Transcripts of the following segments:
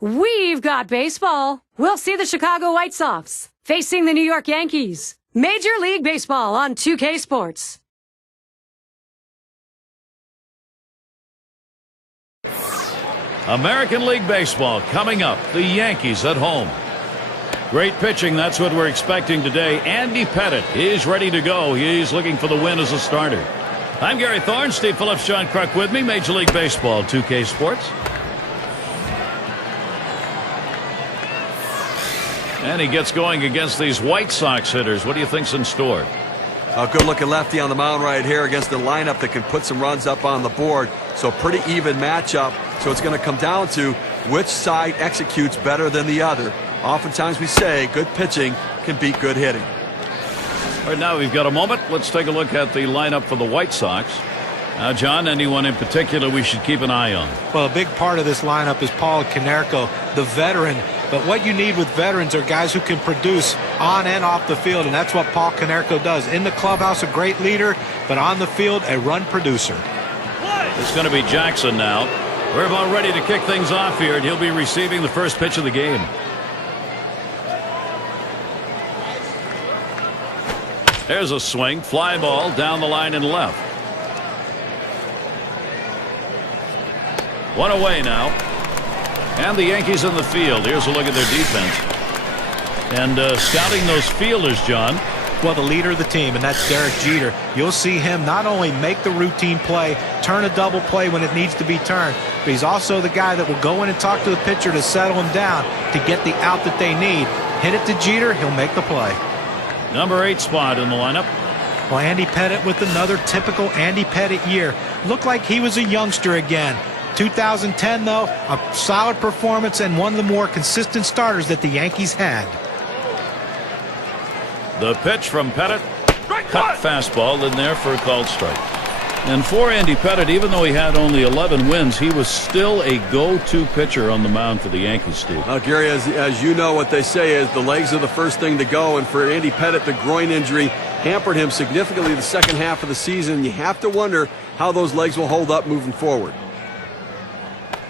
We've got baseball. We'll see the Chicago White Sox facing the New York Yankees. Major League Baseball on 2K Sports. American League Baseball coming up. The Yankees at home. Great pitching. That's what we're expecting today. Andy Pettitte is ready to go. He's looking for the win as a starter. I'm Gary Thorne. Steve Phillips, John Kruk with me. Major League Baseball, 2K Sports. And he gets going against these White Sox hitters. What do you think's in store? A good-looking lefty on the mound right here against a lineup that can put some runs up on the board. So pretty even matchup. So it's going to come down to which side executes better than the other. Oftentimes we say good pitching can beat good hitting. All right, now we've got a moment. Let's take a look at the lineup for the White Sox. Now, John, anyone in particular we should keep an eye on? Well, a big part of this lineup is Paul Konerko, the veteran. But what you need with veterans are guys who can produce on and off the field, and that's what Paul Konerko does. In the clubhouse, a great leader, but on the field, a run producer. It's going to be Jackson now. We're about ready to kick things off here, and he'll be receiving the first pitch of the game. There's a swing, fly ball down the line and left. One away now. And the Yankees in the field. Here's a look at their defense. And scouting those fielders, John. Well, the leader of the team, and that's Derek Jeter. You'll see him not only make the routine play, turn a double play when it needs to be turned, but he's also the guy that will go in and talk to the pitcher to settle him down to get the out that they need. Hit it to Jeter, he'll make the play. Number 8 spot in the lineup. Well, Andy Pettitte with another typical Andy Pettitte year. Looked like he was a youngster again. 2010, though, a solid performance and one of the more consistent starters that the Yankees had. The pitch from Pettitte. Cut fastball in there for a called strike. And for Andy Pettitte, even though he had only 11 wins, he was still a go-to pitcher on the mound for the Yankees, Steve. Gary, as you know, what they say is the legs are the first thing to go, and for Andy Pettitte, the groin injury hampered him significantly the second half of the season. You have to wonder how those legs will hold up moving forward.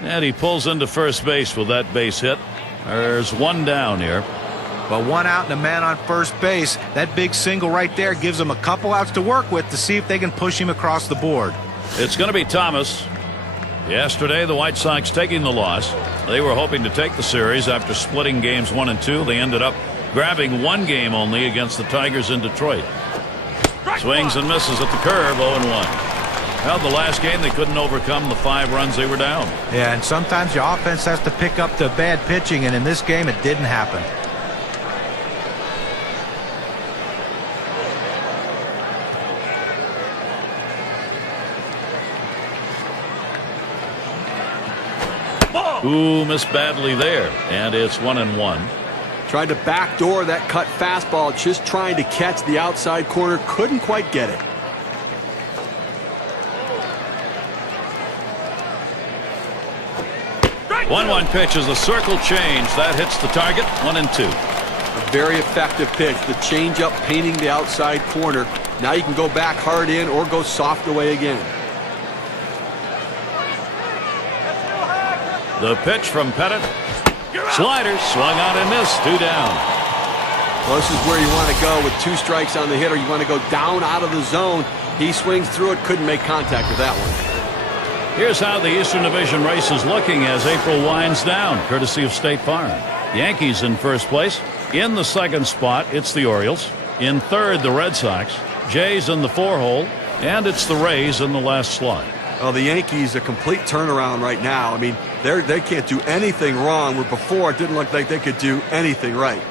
And he pulls into first base with that base hit. There's one down here. But one out and a man on first base. That big single right there gives them a couple outs to work with to see if they can push him across the board. It's going to be Thomas. Yesterday, the White Sox taking the loss. They were hoping to take the series after splitting games 1 and 2. They ended up grabbing one game only against the Tigers in Detroit. Swings and misses at the curve, 0-1. Well, the last game they couldn't overcome the 5 runs they were down. Yeah, and sometimes your offense has to pick up the bad pitching, and in this game it didn't happen. Ooh, missed badly there, and it's 1-1. Tried to backdoor that cut fastball, just trying to catch the outside corner, couldn't quite get it. One pitch is a circle change. That hits the target. 1-2. A very effective pitch. The changeup painting the outside corner. Now you can go back hard in or go soft away again. The pitch from Pettitte. Slider swung on and missed. 2 down. Well, this is where you want to go with 2 strikes on the hitter. You want to go down out of the zone. He swings through it. Couldn't make contact with that one. Here's how the Eastern Division race is looking as April winds down, courtesy of State Farm. Yankees in first place. In the second spot, it's the Orioles. In third, the Red Sox. Jays in the 4-hole. And it's the Rays in the last slot. Well, the Yankees, a complete turnaround right now. I mean, they can't do anything wrong, where before it didn't look like they could do anything right.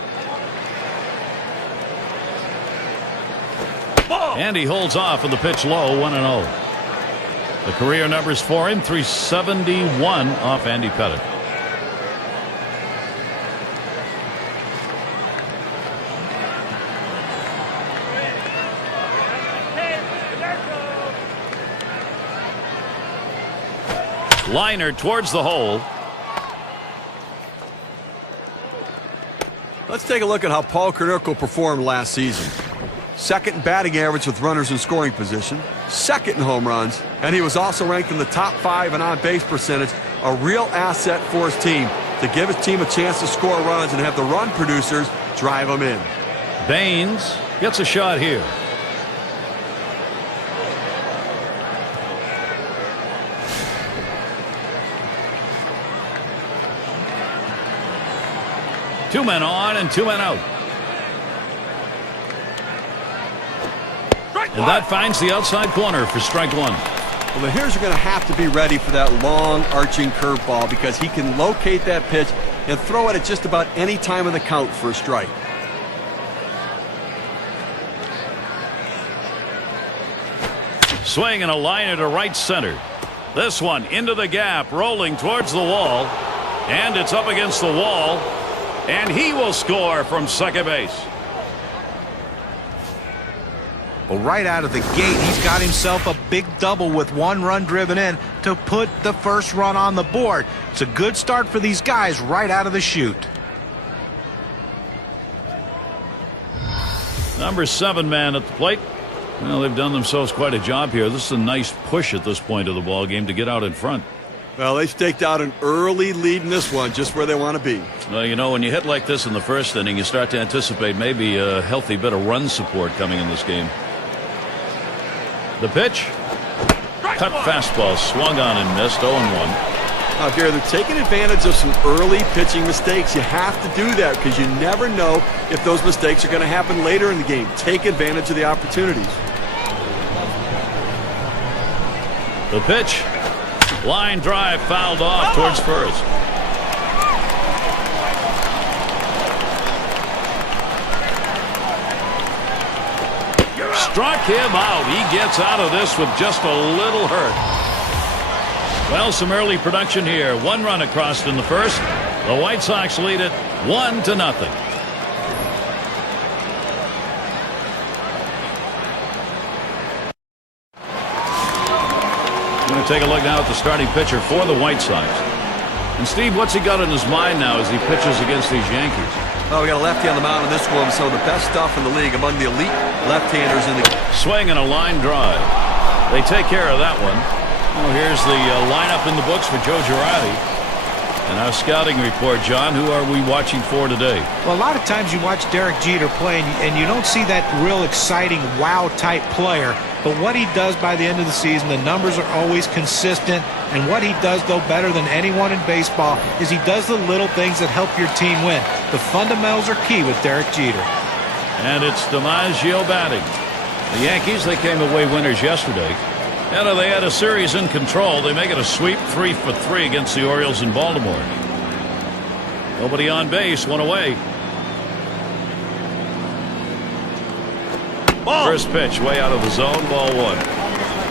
And he holds off with the pitch low, 1-0. The career numbers for him, 371 off Andy Pettitte. Liner towards the hole. Let's take a look at how Paul Konerko performed last season. Second in batting average with runners in scoring position, second in home runs, and he was also ranked in the top 5 in on-base percentage, a real asset for his team. to give his team a chance to score runs and have the run producers drive them in. Baines gets a shot here. Two men on and two men out. And that finds the outside corner for strike one. Well, the hitters are going to have to be ready for that long arching curveball because he can locate that pitch and throw it at just about any time in the count for a strike. Swing and a liner to right center. This one into the gap, rolling towards the wall. And it's up against the wall. And he will score from second base. Well, right out of the gate, he's got himself a big double with one run driven in to put the first run on the board. It's a good start for these guys right out of the chute. Number 7 man at the plate. Well, they've done themselves quite a job here. This is a nice push at this point of the ball game to get out in front. Well, they staked out an early lead in this one, just where they want to be. Well, you know, when you hit like this in the first inning, you start to anticipate maybe a healthy bit of run support coming in this game. The pitch. Cut fastball, swung on and missed, 0-1. Now, Gary, they're taking advantage of some early pitching mistakes. You have to do that because you never know if those mistakes are going to happen later in the game. Take advantage of the opportunities. The pitch. Line drive fouled off towards first. Struck him out. He gets out of this with just a little hurt. Well, some early production here. One run across in the first. The White Sox lead it 1-0. Take a look now at the starting pitcher for the White Sox. And Steve, what's he got in his mind now as he pitches against these Yankees? Oh, we got a lefty on the mound in this one, so the best stuff in the league among the elite left-handers in the swing and a line drive. They take care of that one. Well, here's the lineup in the books for Joe Girardi. And our scouting report, John, who are we watching for today? Well, a lot of times you watch Derek Jeter play and you don't see that real exciting wow-type player. But what he does by the end of the season, the numbers are always consistent. And what he does, though, better than anyone in baseball is he does the little things that help your team win. The fundamentals are key with Derek Jeter. And it's DiMaggio batting. The Yankees, they came away winners yesterday. And they had a series in control. They make it a sweep 3-for-3 against the Orioles in Baltimore. Nobody on base, one away. Ball. First pitch way out of the zone, ball one.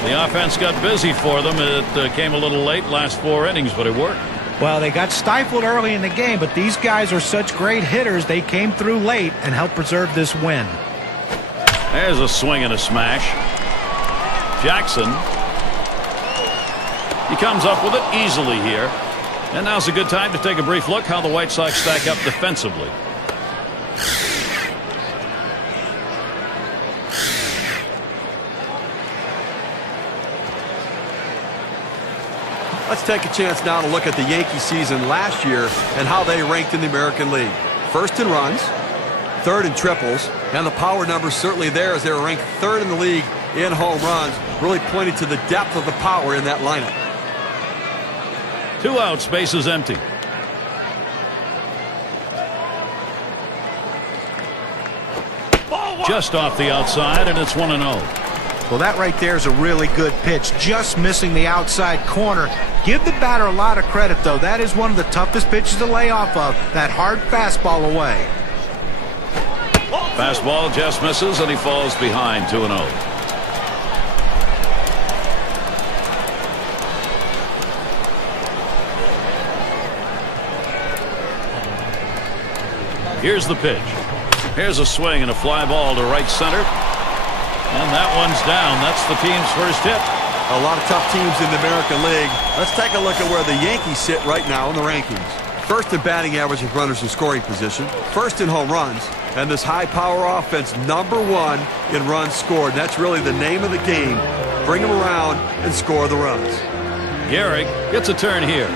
The offense got busy for them. It came a little late, last 4 innings, but it worked. Well, they got stifled early in the game, but these guys are such great hitters. They came through late and helped preserve this win. There's a swing and a smash. Jackson. He comes up with it easily here. And now's a good time to take a brief look how the White Sox stack up defensively. Let's take a chance now to look at the Yankee season last year and how they ranked in the American League. First in runs, third in triples, and the power numbers certainly there as they were ranked third in the league in home runs, really pointing to the depth of the power in that lineup. 2 outs, base is empty. Just off the outside, and it's 1-0. Well, that right there is a really good pitch, just missing the outside corner. Give the batter a lot of credit, though. That is one of the toughest pitches to lay off of, that hard fastball away. Fastball just misses, and he falls behind 2-0. Here's the pitch. Here's a swing and a fly ball to right center. And that one's down. That's the team's first hit. A lot of tough teams in the American League. Let's take a look at where the Yankees sit right now in the rankings. First in batting average with runners in scoring position. First in home runs. And this high-power offense, #1 in runs scored. That's really the name of the game. Bring them around and score the runs. Gehrig gets a turn here.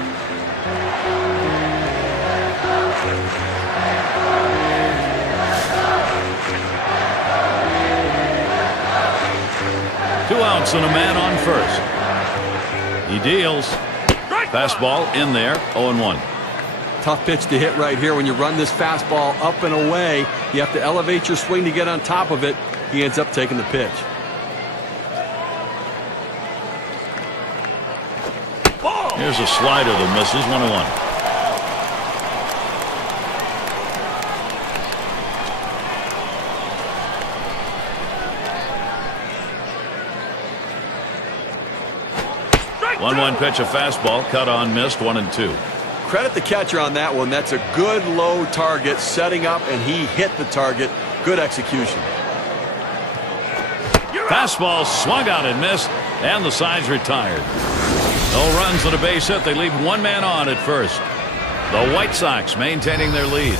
counts and a man on first. He deals. Fastball in there, 0-1. Tough pitch to hit right here. When you run this fastball up and away, you have to elevate your swing to get on top of it. He ends up taking the pitch. Here's a slider that misses, 1-1. One pitch, a fastball, cut on, missed, 1-2. Credit the catcher on that one. That's a good low target, setting up, and he hit the target. Good execution. Fastball swung out and missed, and the side's retired. No runs and a base hit. They leave one man on at first. The White Sox maintaining their lead.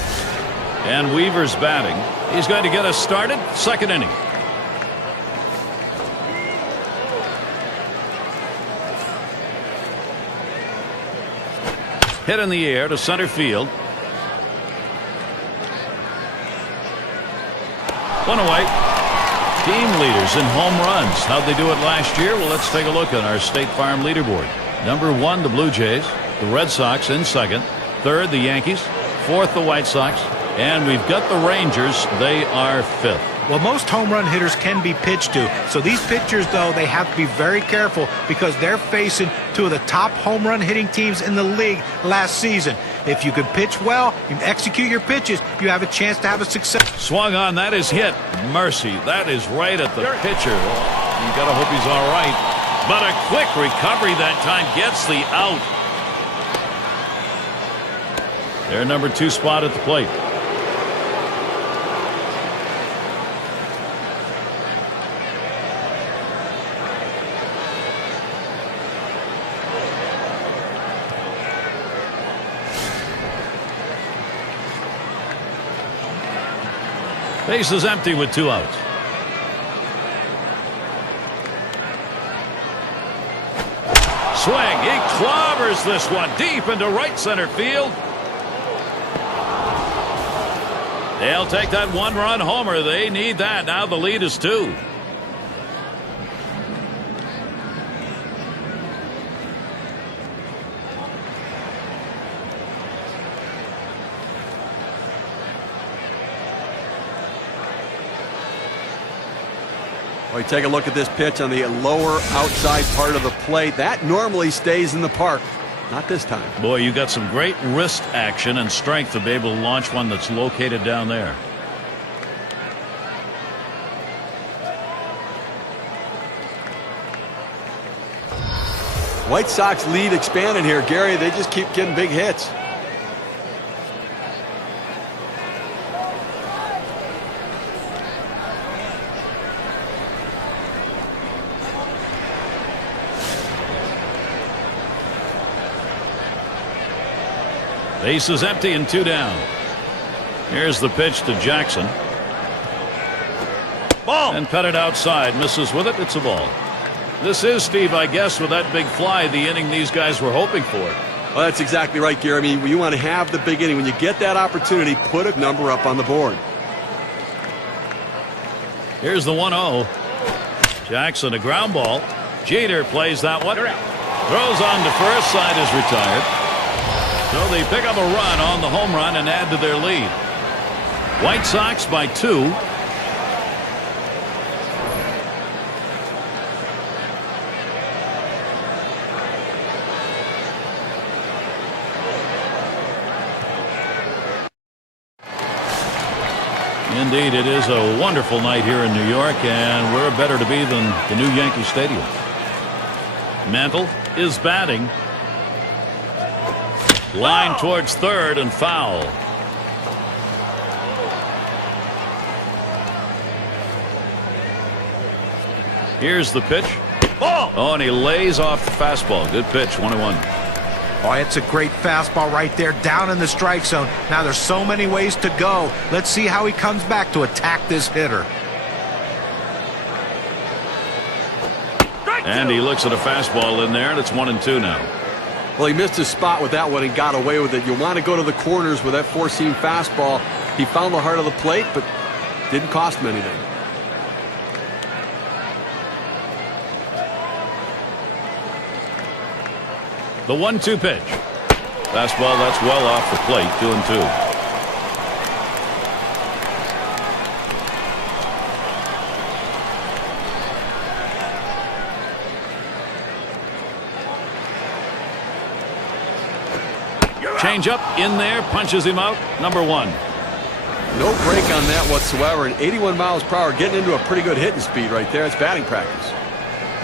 And Weaver's batting. He's going to get us started. Second inning. Hit in the air to center field. One away. Team leaders in home runs. How'd they do it last year? Well, let's take a look at our State Farm leaderboard. Number 1, the Blue Jays. The Red Sox in second. Third, the Yankees. Fourth, the White Sox. And we've got the Rangers. They are fifth. Well, most home run hitters can be pitched to. So these pitchers, though, they have to be very careful because they're facing two of the top home run hitting teams in the league last season. If you can pitch well, you execute your pitches, you have a chance to have a success. Swung on. That is hit. Mercy. That is right at the pitcher. You got to hope he's all right. But a quick recovery that time gets the out. Their number 2 spot at the plate. Base is empty with 2 outs. Swing. He clobbers this one deep into right center field. They'll take that 1-run homer. They need that. Now the lead is 2. Well, you take a look at this pitch on the lower outside part of the plate. That normally stays in the park. Not this time. Boy, you got some great wrist action and strength to be able to launch one that's located down there. White Sox lead expanded here, Gary. They just keep getting big hits. Base is empty and 2 down. Here's the pitch to Jackson. Ball. And Pettitte outside. Misses with it. It's a ball. This is, Steve, I guess, with that big fly, the inning these guys were hoping for. Well, that's exactly right, Gary. I mean, you want to have the big inning. When you get that opportunity, put a number up on the board. Here's the 1-0. Jackson, a ground ball. Jeter plays that one. Throws on to first. Side is retired. So they pick up a run on the home run and add to their lead. White Sox by 2. Indeed, it is a wonderful night here in New York, and where better to be than the new Yankee Stadium. Mantle is batting. Line towards third and foul. Here's the pitch. Ball. Oh, and he lays off the fastball. Good pitch, 1-1. Oh, it's a great fastball right there down in the strike zone. Now there's so many ways to go. Let's see how he comes back to attack this hitter. And he looks at a fastball in there, and it's 1-2 now. Well, he missed his spot with that one and got away with it. You want to go to the corners with that four-seam fastball. He found the heart of the plate, but didn't cost him anything. The 1-2 pitch. Fastball that's well off the plate. 2-2. Change up in there, punches him out. Number 1. No break on that whatsoever. And 81 miles per hour, getting into a pretty good hitting speed right there. It's batting practice.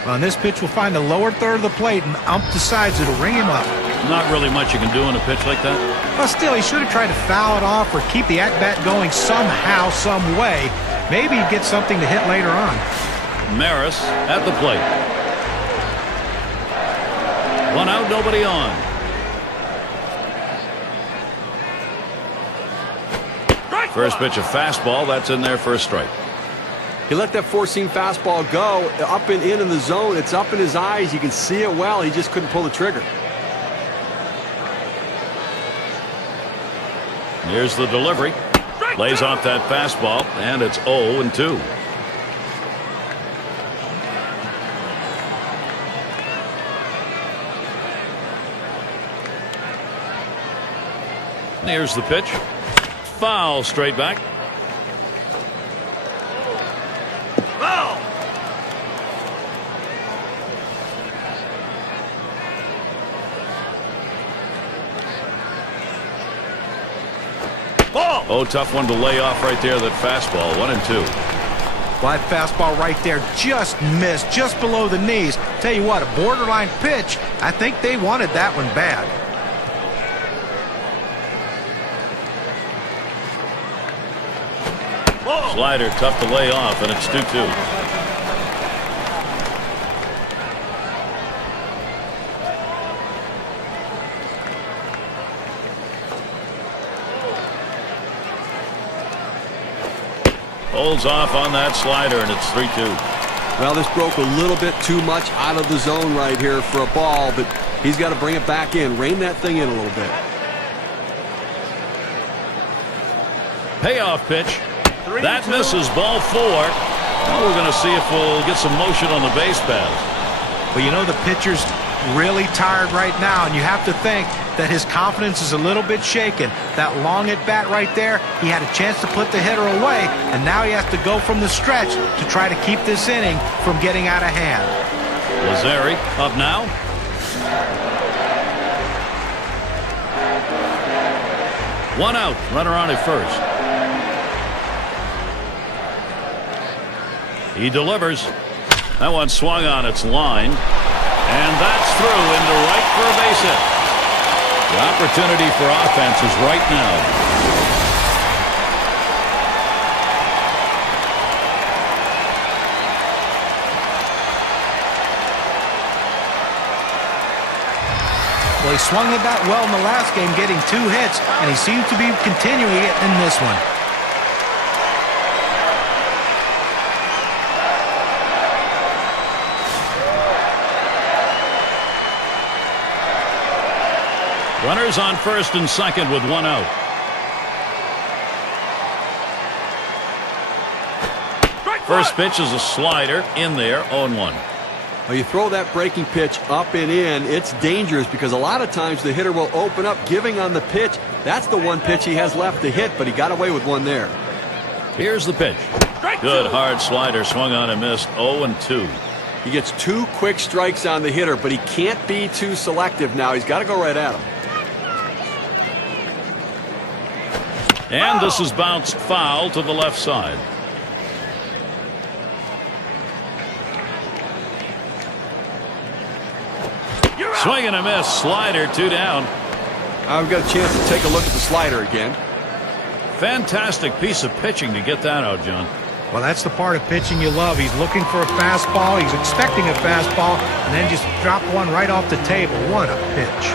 Well, and this pitch will find the lower third of the plate and ump decides it'll ring him up. Not really much you can do in a pitch like that. Well, still, he should have tried to foul it off or keep the at-bat going somehow, some way. Maybe he'd get something to hit later on. Maris at the plate. 1 out, nobody on. First pitch, a fastball. That's in there for a strike. He let that four-seam fastball go up and in the zone. It's up in his eyes. You can see it well. He just couldn't pull the trigger. Here's the delivery. Lays off that fastball, and it's 0-2. Here's the pitch. Foul straight back. Foul. Ball. Oh, tough one to lay off right there. That fastball. 1-2. Well, that fastball right there just missed, just below the knees. Tell you what, a borderline pitch. I think they wanted that one bad. Slider tough to lay off, and it's 2-2. Holds off on that slider, and it's 3-2. Well, this broke a little bit too much out of the zone right here for a ball, but he's got to bring it back in, rein that thing in a little bit. Payoff pitch. That misses, ball 4. Now we're going to see if we'll get some motion on the base paths. Well, you know, the pitcher's really tired right now, and you have to think that his confidence is a little bit shaken. That long at bat right there, he had a chance to put the hitter away, and now he has to go from the stretch to try to keep this inning from getting out of hand. Lazzari up now. One out, runner on at first. He delivers. That one swung on its line. And that's through into right for a base hit. The opportunity for offense is right now. Well, he swung the bat well in the last game, getting 2 hits, and he seems to be continuing it in this one. Runners on first and second with 1 out. First pitch is a slider in there, 0-1. Well, you throw that breaking pitch up and in, it's dangerous because a lot of times the hitter will open up giving on the pitch. That's the one pitch he has left to hit, but he got away with one there. Here's the pitch. Good hard slider, swung on and missed, 0-2. He gets 2 quick strikes on the hitter, but he can't be too selective now. He's got to go right at him. And this is bounced foul to the left side. Swing and a miss. Slider, 2 down. I've got a chance to take a look at the slider again. Fantastic piece of pitching to get that out, John. Well, that's the part of pitching you love. He's looking for a fastball. He's expecting a fastball, and then just drop one right off the table. What a pitch.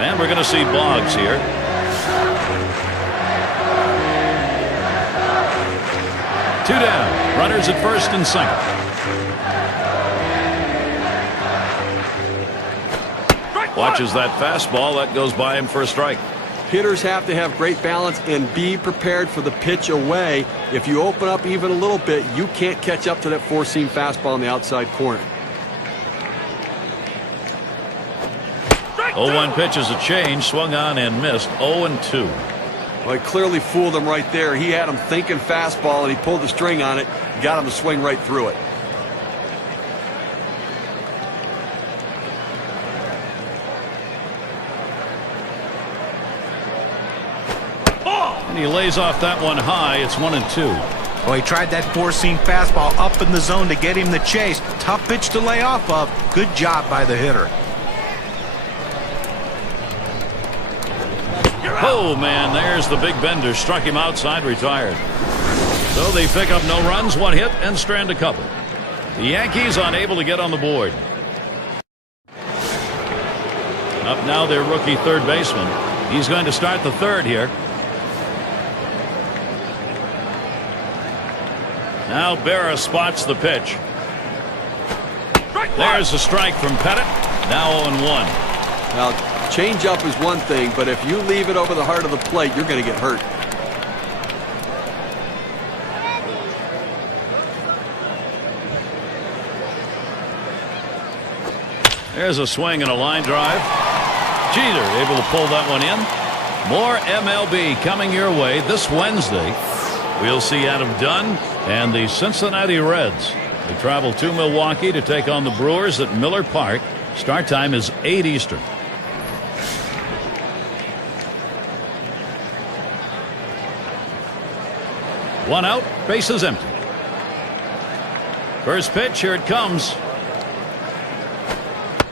And we're going to see Boggs here. Two down. Runners at first and second. Watches that fastball. That goes by him for a strike. Hitters have to have great balance and be prepared for the pitch away. If you open up even a little bit, you can't catch up to that four-seam fastball in the outside corner. 0-1 pitch is a change, swung on and missed. 0-2. Well, he clearly fooled him right there. He had him thinking fastball, and he pulled the string on it, got him to swing right through it. And he lays off that one high. It's 1-2. Well, he tried that four-seam fastball up in the zone to get him the chase. Tough pitch to lay off of. Good job by the hitter. Oh, man, there's the big bender. Struck him outside, retired. So they pick up no runs, one hit, and strand a couple. The Yankees unable to get on the board. Up now their rookie third baseman. He's going to start the third here. Now Berra spots the pitch. There's a strike from Pettitte. Now 0-1. Now, change up is one thing, but if you leave it over the heart of the plate, you're going to get hurt. There's a swing and a line drive. Jeter able to pull that one in. More MLB coming your way this Wednesday. We'll see Adam Dunn and the Cincinnati Reds. They travel to Milwaukee to take on the Brewers at Miller Park. Start time is 8 Eastern. One out, bases empty. First pitch, here it comes.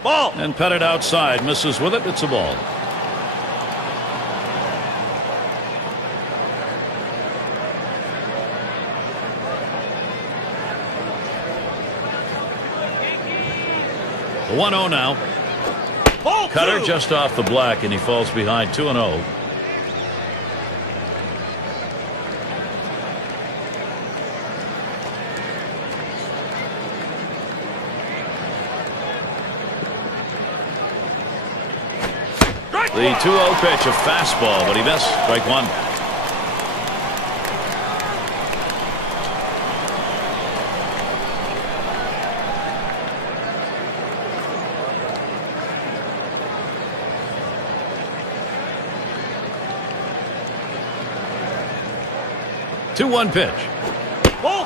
Ball. And Pettitte outside, misses with it. It's a ball. The 1-0 now. Ball Cutter two. Just off the black, and he falls behind 2-0. The 2-0 pitch, a fastball, but he missed. Strike one. Two-one pitch.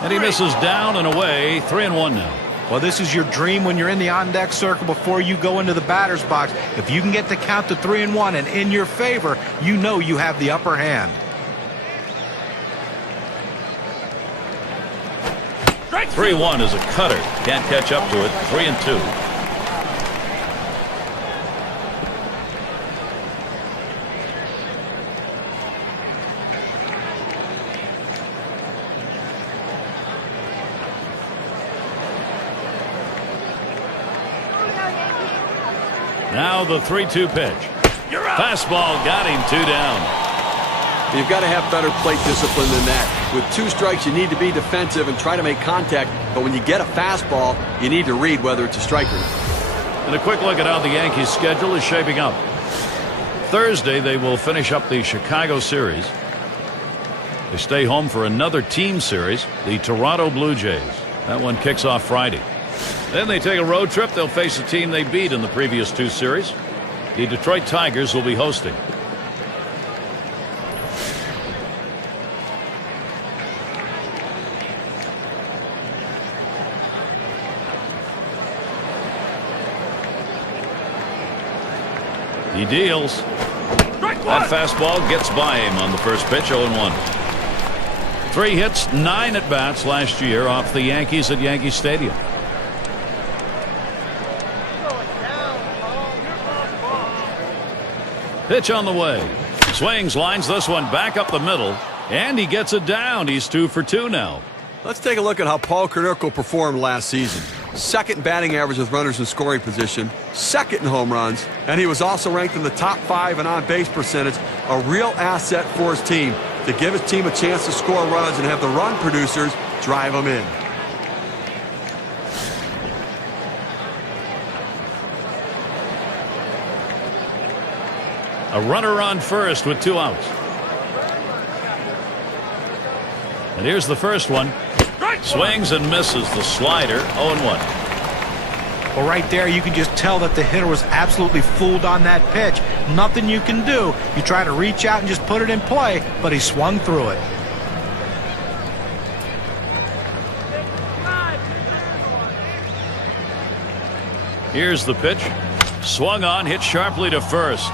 And he misses down and away. 3-1 now. Well, this is your dream when you're in the on-deck circle before you go into the batter's box. If you can get the count to 3-1 and in your favor, you know you have the upper hand. 3-1 is a cutter. Can't catch up to it. 3-2. Now the 3-2 pitch. Fastball got him, 2 down. You've got to have better plate discipline than that. With 2 strikes, you need to be defensive and try to make contact. But when you get a fastball, you need to read whether it's a strike or not. And a quick look at how the Yankees' schedule is shaping up. Thursday, they will finish up the Chicago series. They stay home for another team series, the Toronto Blue Jays. That one kicks off Friday. Then they take a road trip. They'll face a team they beat in the previous 2 series. The Detroit Tigers will be hosting. He deals. That fastball gets by him on the first pitch. 0-1. 3 hits, 9 at bats last year off the Yankees at Yankee Stadium. Pitch on the way. Swings, lines this one back up the middle, and he gets it down. He's 2 for 2 now. Let's take a look at how Paul Konerko performed last season. 2nd batting average with runners in scoring position, 2nd in home runs, and he was also ranked in the top 5 in on-base percentage. A real asset for his team to give his team a chance to score runs and have the run producers drive them in. A runner on first with 2 outs. And here's the first one. Swings and misses the slider. 0-1. Well, right there, you can just tell that the hitter was absolutely fooled on that pitch. Nothing you can do. You try to reach out and just put it in play, but he swung through it. Here's the pitch. Swung on, hit sharply to first.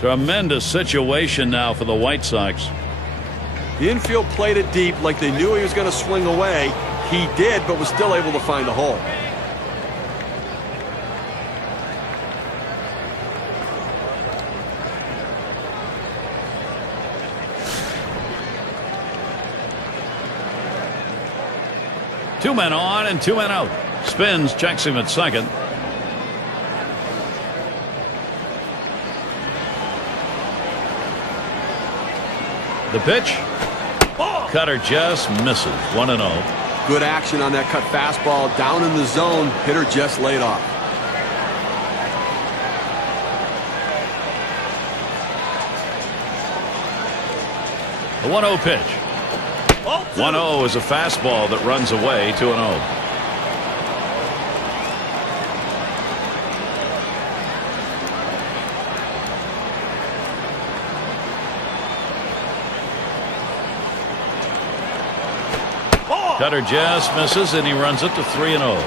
Tremendous situation now for the White Sox. The infield played it deep like they knew he was going to swing away. He did, but was still able to find the hole. Two men on and two men out. Spins, checks him at second. The pitch. Cutter just misses. 1-0. Good action on that cut fastball down in the zone. Hitter just laid off. The 1-0 pitch. 1-0 is a fastball that runs away. 2-0. Cutter just misses, and he runs it to 3-0.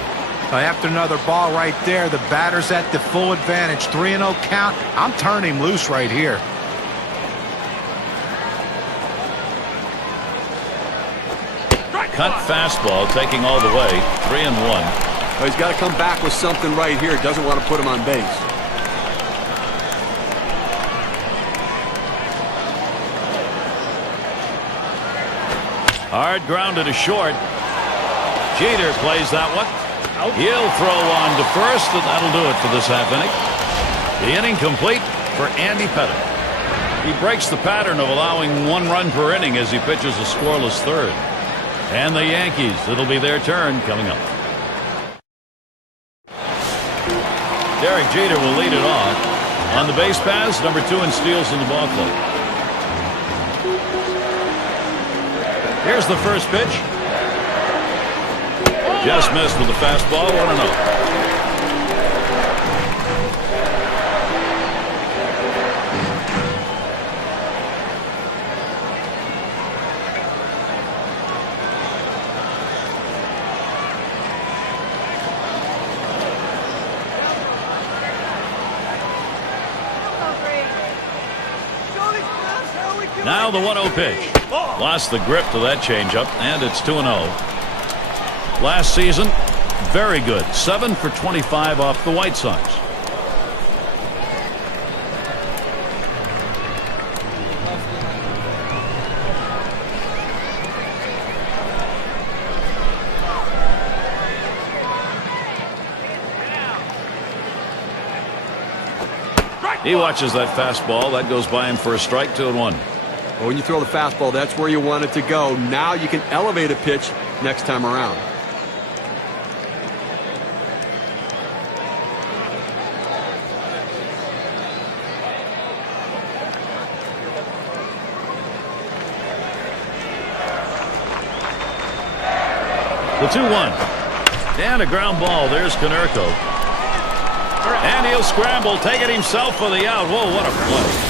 After another ball right there, the batter's at the full advantage. 3-0 count. I'm turning him loose right here. Cut fastball taking all the way. 3-1. Well, he's got to come back with something right here. Doesn't want to put him on base. Hard grounded to short. Jeter plays that one. He'll throw on to first, and that'll do it for this half inning. The inning complete for Andy Pettitte. He breaks the pattern of allowing 1 run per inning as he pitches a scoreless third. And the Yankees, it'll be their turn coming up. Derek Jeter will lead it off. On the base paths, number 2 in steals in the ball club. Here's the first pitch. Just missed with the fastball. 1-0. Now the 1-0 pitch. Lost the grip to that changeup, and it's 2-0. Last season, very good. 7 for 25 off the White Sox. He watches that fastball. That goes by him for a strike. 2-1. Well, when you throw the fastball, that's where you want it to go. Now you can elevate a pitch next time around. The 2-1. And a ground ball. There's Konerko. And he'll scramble, take it himself for the out. Whoa, what a play.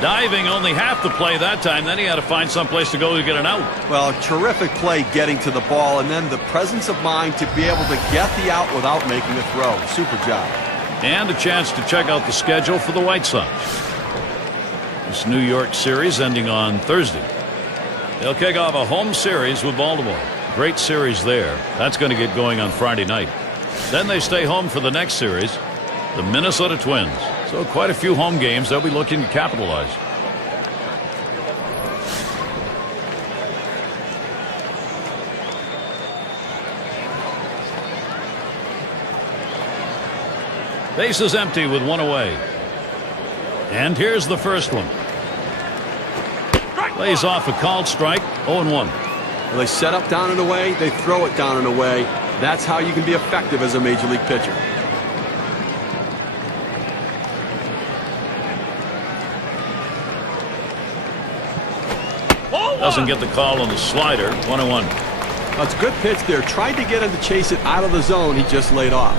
Diving only half the play that time. Then he had to find someplace to go to get an out. Well, terrific play getting to the ball, and then the presence of mind to be able to get the out without making a throw. Super job. And a chance to check out the schedule for the White Sox. This New York series ending on Thursday. They'll kick off a home series with Baltimore. Great series there. That's going to get going on Friday night. Then they stay home for the next series, the Minnesota Twins. So quite a few home games they'll be looking to capitalize. Base is empty with 1 away. And here's the first one. Lays off a called strike. 0-1. Well, they set up down and away. They throw it down and away. That's how you can be effective as a major league pitcher. Doesn't get the call on the slider. 1-1. That's a good pitch there. Tried to get him to chase it out of the zone. He just laid off.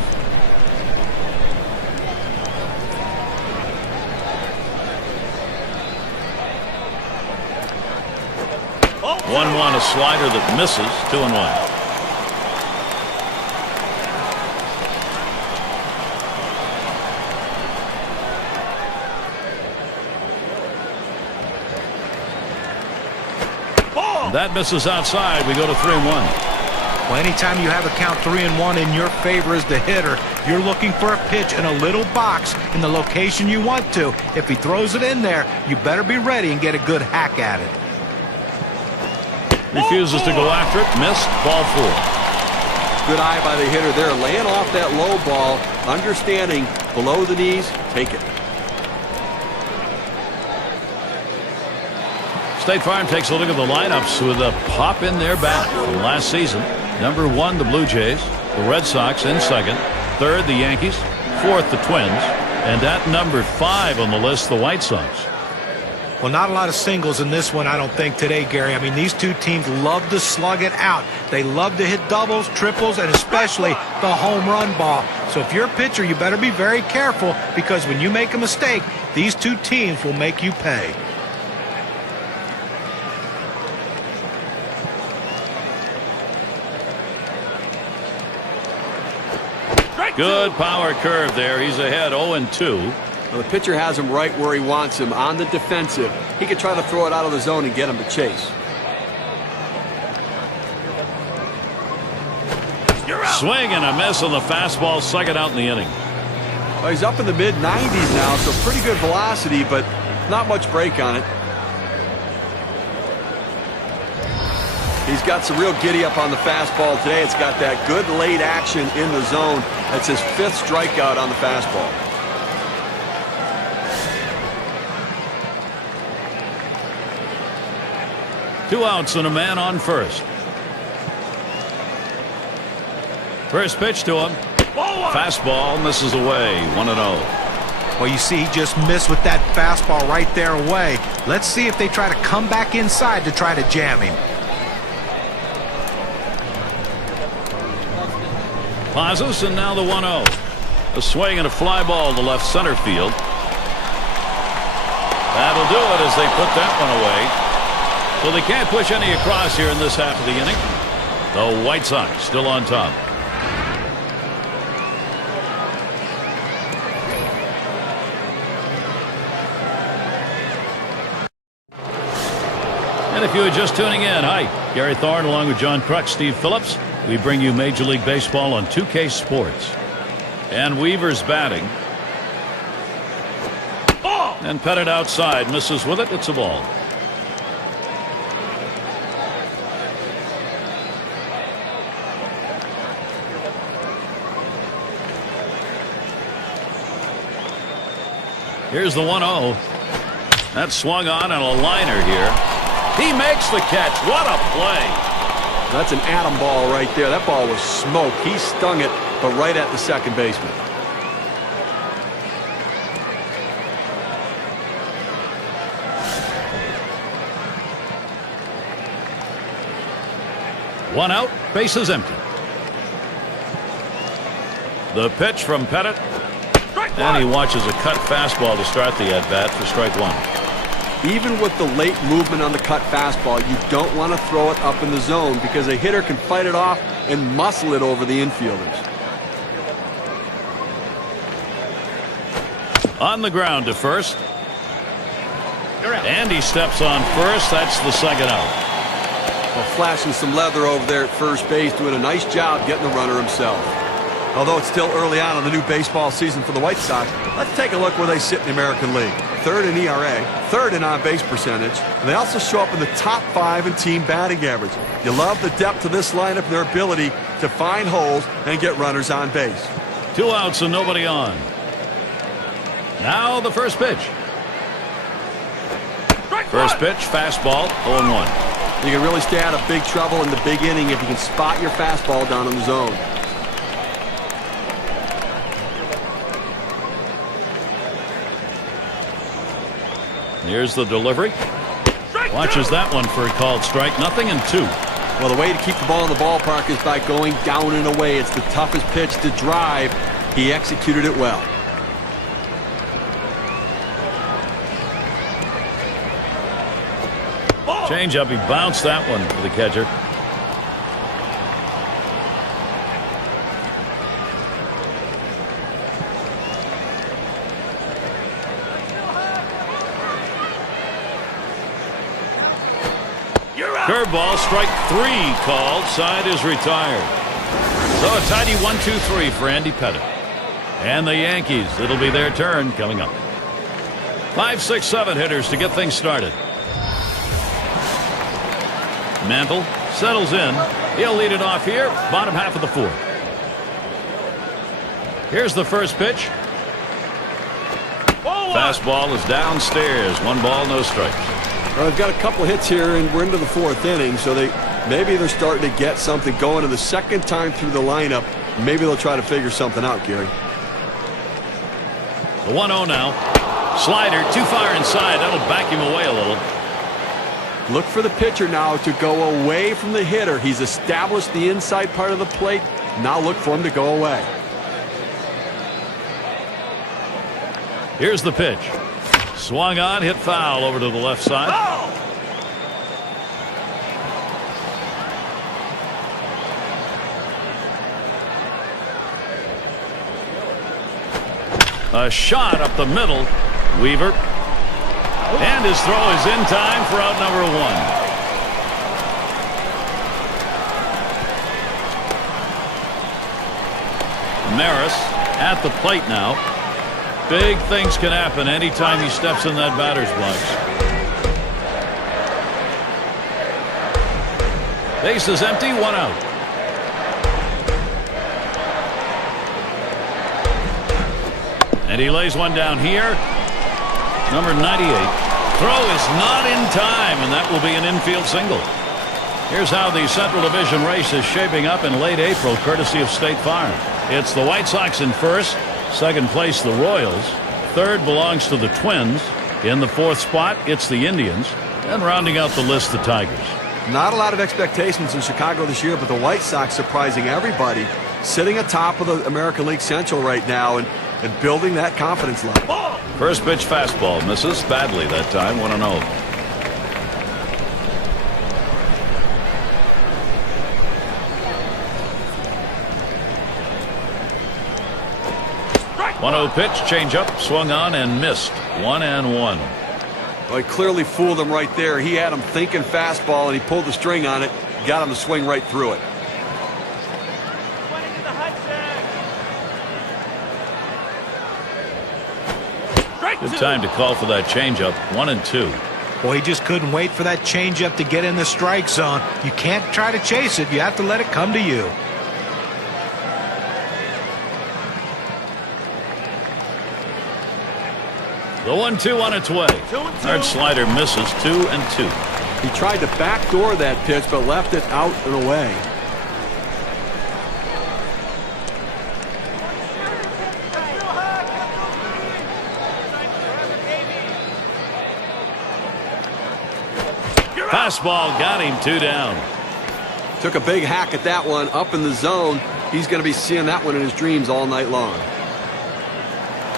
1-1, a slider that misses. 2-1. That misses outside. We go to 3-1. Well, anytime you have a count 3-1 in your favor as the hitter, you're looking for a pitch in a little box in the location you want to. If he throws it in there, you better be ready and get a good hack at it. Refuses to go after it. Missed. Ball 4. Good eye by the hitter there. Laying off that low ball. Understanding below the knees. Take it. State Farm takes a look at the lineups with a pop in their bat from last season. Number 1, the Blue Jays. The Red Sox in second. Third, the Yankees. Fourth, the Twins. And at number 5 on the list, the White Sox. Well, not a lot of singles in this one, I don't think, today, Gary. I mean, these two teams love to slug it out. They love to hit doubles, triples, and especially the home run ball. So if you're a pitcher, you better be very careful, because when you make a mistake, these two teams will make you pay. Good power curve there. He's ahead 0-2. Well, the pitcher has him right where he wants him, on the defensive. He could try to throw it out of the zone and get him to chase. Swing and a miss on the fastball. Second out in the inning. Well, he's up in the mid-90s now, so pretty good velocity, but not much break on it. He's got some real giddy up on the fastball today. It's got that good late action in the zone. That's his 5th strikeout on the fastball. Two outs and a man on first. First pitch to him. Fastball misses away. 1-0. Well, you see, he just missed with that fastball right there away. Let's see if they try to come back inside to try to jam him. Pauses, and now the 1-0. A swing and a fly ball to left center field. That'll do it as they put that one away. So they can't push any across here in this half of the inning. The White Sox still on top. And if you are just tuning in, hi, Gary Thorne along with John Kruk, Steve Phillips. We bring you Major League Baseball on 2K Sports. And Weaver's batting. And Pettitte outside. Misses with it. It's a ball. Here's the 1-0. That swung on and a liner here. He makes the catch. What a play. That's an atom ball right there. That ball was smoke. He stung it, but right at the second baseman. One out, bases empty. The pitch from Pettitte. And he watches a cut fastball to start the at-bat for strike 1. Even with the late movement on the cut fastball, you don't want to throw it up in the zone because a hitter can fight it off and muscle it over the infielders. On the ground to first. And he steps on first. That's the second out. Well, flashing some leather over there at first base, doing a nice job getting the runner himself. Although it's still early on in the new baseball season for the White Sox, let's take a look where they sit in the American League. 3rd in ERA, 3rd in on-base percentage, and they also show up in the top 5 in team batting average. You love the depth of this lineup and their ability to find holes and get runners on base. 2 outs and nobody on. Now the first pitch. First pitch, fastball, 0-1. You can really stay out of big trouble in the big inning if you can spot your fastball down in the zone. Here's the delivery. Watches that one for a called strike. 0-2. Well, the way to keep the ball in the ballpark is by going down and away. It's the toughest pitch to drive. He executed it well. Changeup. He bounced that one for the catcher. Curveball, strike 3 called. Side is retired. So a tidy 1-2-3 for Andy Pettitte. And the Yankees, it'll be their turn coming up. 5, 6, 7 hitters to get things started. Mantle settles in. He'll lead it off here, bottom half of the 4th. Here's the first pitch. Fastball is downstairs. 1 ball, no strikes. Well, they've got a couple hits here, and we're into the 4th inning, so maybe they're starting to get something going. And the second time through the lineup, maybe they'll try to figure something out, Gary. The 1-0 now. Slider too far inside. That'll back him away a little. Look for the pitcher now to go away from the hitter. He's established the inside part of the plate. Now look for him to go away. Here's the pitch. Swung on, hit foul over to the left side. A shot up the middle. Weaver. And his throw is in time for out number 1. Maris at the plate now. Big things can happen anytime he steps in that batter's box. Base is empty, 1 out. And he lays one down here. Number 98. Throw is not in time, and that will be an infield single. Here's how the Central Division race is shaping up in late April, courtesy of State Farm. It's the White Sox in first. Second place, the Royals. Third belongs to the Twins. In the 4th spot, it's the Indians. And rounding out the list, the Tigers. Not a lot of expectations in Chicago this year, but the White Sox surprising everybody, sitting atop of the American League Central right now and building that confidence level. First pitch fastball misses badly that time. 1-0. Pitch, changeup, swung on and missed. 1-1. Well, he clearly fooled him right there. He had him thinking fastball, and he pulled the string on it, got him to swing right through it. Good time to call for that changeup. 1-2. Well, he just couldn't wait for that changeup to get in the strike zone. You can't try to chase it. You have to let it come to you. The 1-2 on its way. Hard slider misses. 2-2. He tried to backdoor that pitch, but left it out and away. Fastball got him. 2 down. Took a big hack at that one up in the zone. He's going to be seeing that one in his dreams all night long.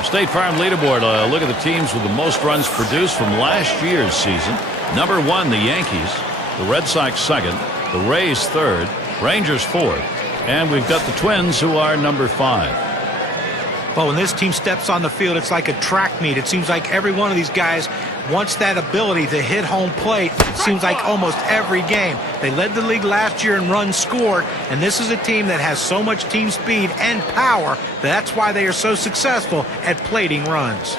State Farm leaderboard. Look at the teams with the most runs produced from last year's season. Number 1, the Yankees. The Red Sox 2nd. The Rays 3rd. Rangers 4th. And we've got the Twins, who are number 5. Well, when this team steps on the field, it's like a track meet. It seems like every one of these guys wants that ability to hit home plate. It seems like almost every game. They led the league last year in runs scored, and this is a team that has so much team speed and power that's why they are so successful at plating runs.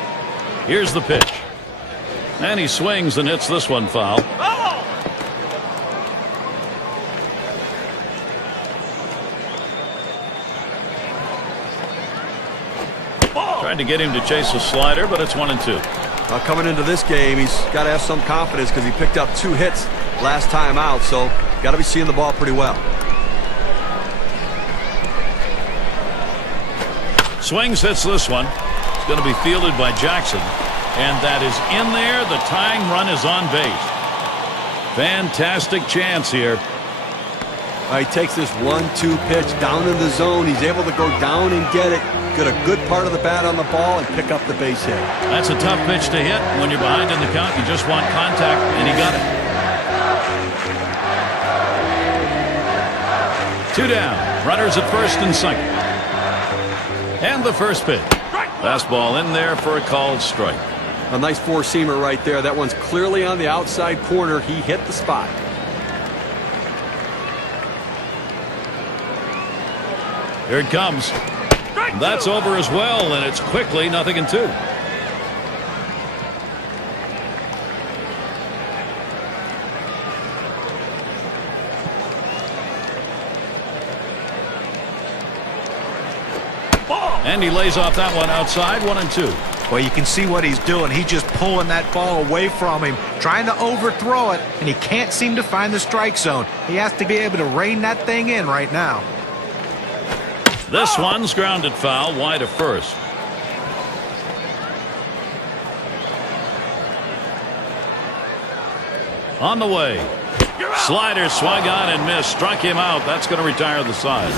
Here's the pitch. And he swings and hits this one foul. Tried to get him to chase a slider, but it's 1-2. Coming into this game, he's got to have some confidence because he picked up 2 hits last time out, so got to be seeing the ball pretty well. Swings, hits this one. It's going to be fielded by Jackson, and that is in there. The tying run is on base. Fantastic chance here. He takes this 1-2 pitch down in the zone. He's able to go down and get it. Get a good part of the bat on the ball and pick up the base hit. That's a tough pitch to hit. When you're behind in the count, you just want contact, and he got it. 2 down. Runners at first and second. And the first pitch. Fastball in there for a called strike. A nice four-seamer right there. That one's clearly on the outside corner. He hit the spot. Here it comes. That's over as well, and it's quickly 0-2. And he lays off that one outside, 1-2. Well, you can see what he's doing. He's just pulling that ball away from him, trying to overthrow it, and he can't seem to find the strike zone. He has to be able to rein that thing in right now. This one's grounded foul, wide of first. On the way. Slider swung on and missed. Struck him out. That's going to retire the side.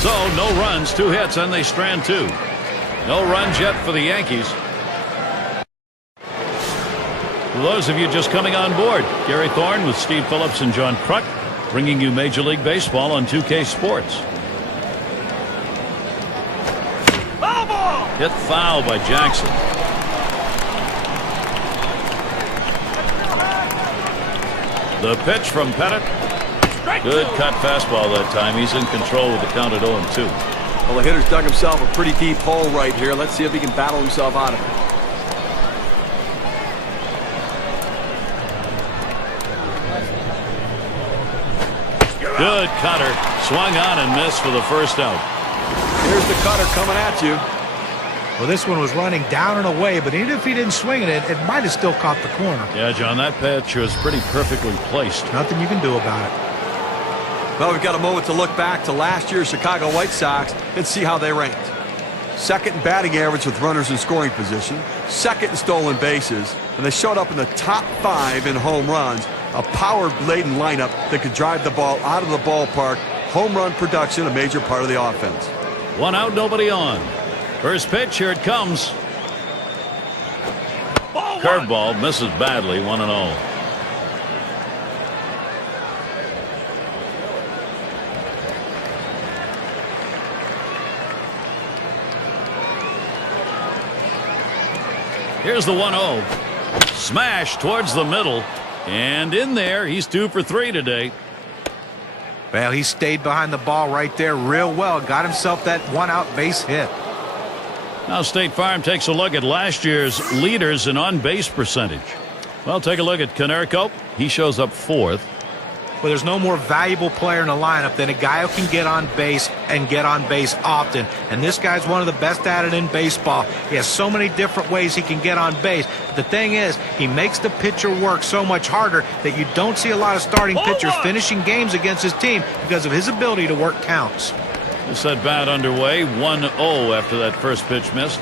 So no runs, 2 hits, and they strand 2. No runs yet for the Yankees. For those of you just coming on board, Gary Thorne with Steve Phillips and John Kruk bringing you Major League Baseball on 2K Sports. Hit foul by Jackson. The pitch from Pettitte. Good cut fastball that time. He's in control with the count at 0-2. Well, the hitter's dug himself a pretty deep hole right here. Let's see if he can battle himself out of it. Good cutter. Swung on and missed for the first out. Here's the cutter coming at you. Well, this one was running down and away, but even if he didn't swing it, it might have still caught the corner. Yeah, John, that pitch was pretty perfectly placed. Nothing you can do about it. Well, we've got a moment to look back to last year's Chicago White Sox and see how they ranked. Second in batting average with runners in scoring position, second in stolen bases, and they showed up in the top 5 in home runs. A power-laden lineup that could drive the ball out of the ballpark. Home run production, a major part of the offense. 1 out, nobody on. First pitch, here it comes. Curveball misses badly, 1-0. Here's the 1-0. Smash towards the middle. And in there, he's 2 for 3 today. Well, he stayed behind the ball right there real well. Got himself that 1-out base hit. Now State Farm takes a look at last year's leaders in on-base percentage. Well, take a look at Konerko. He shows up 4th. Well, there's no more valuable player in the lineup than a guy who can get on base and get on base often. And this guy's one of the best at it in baseball. He has so many different ways he can get on base. But the thing is, he makes the pitcher work so much harder that you don't see a lot of starting pitchers finishing games against his team because of his ability to work counts. This at bat underway, 1-0 after that first pitch missed.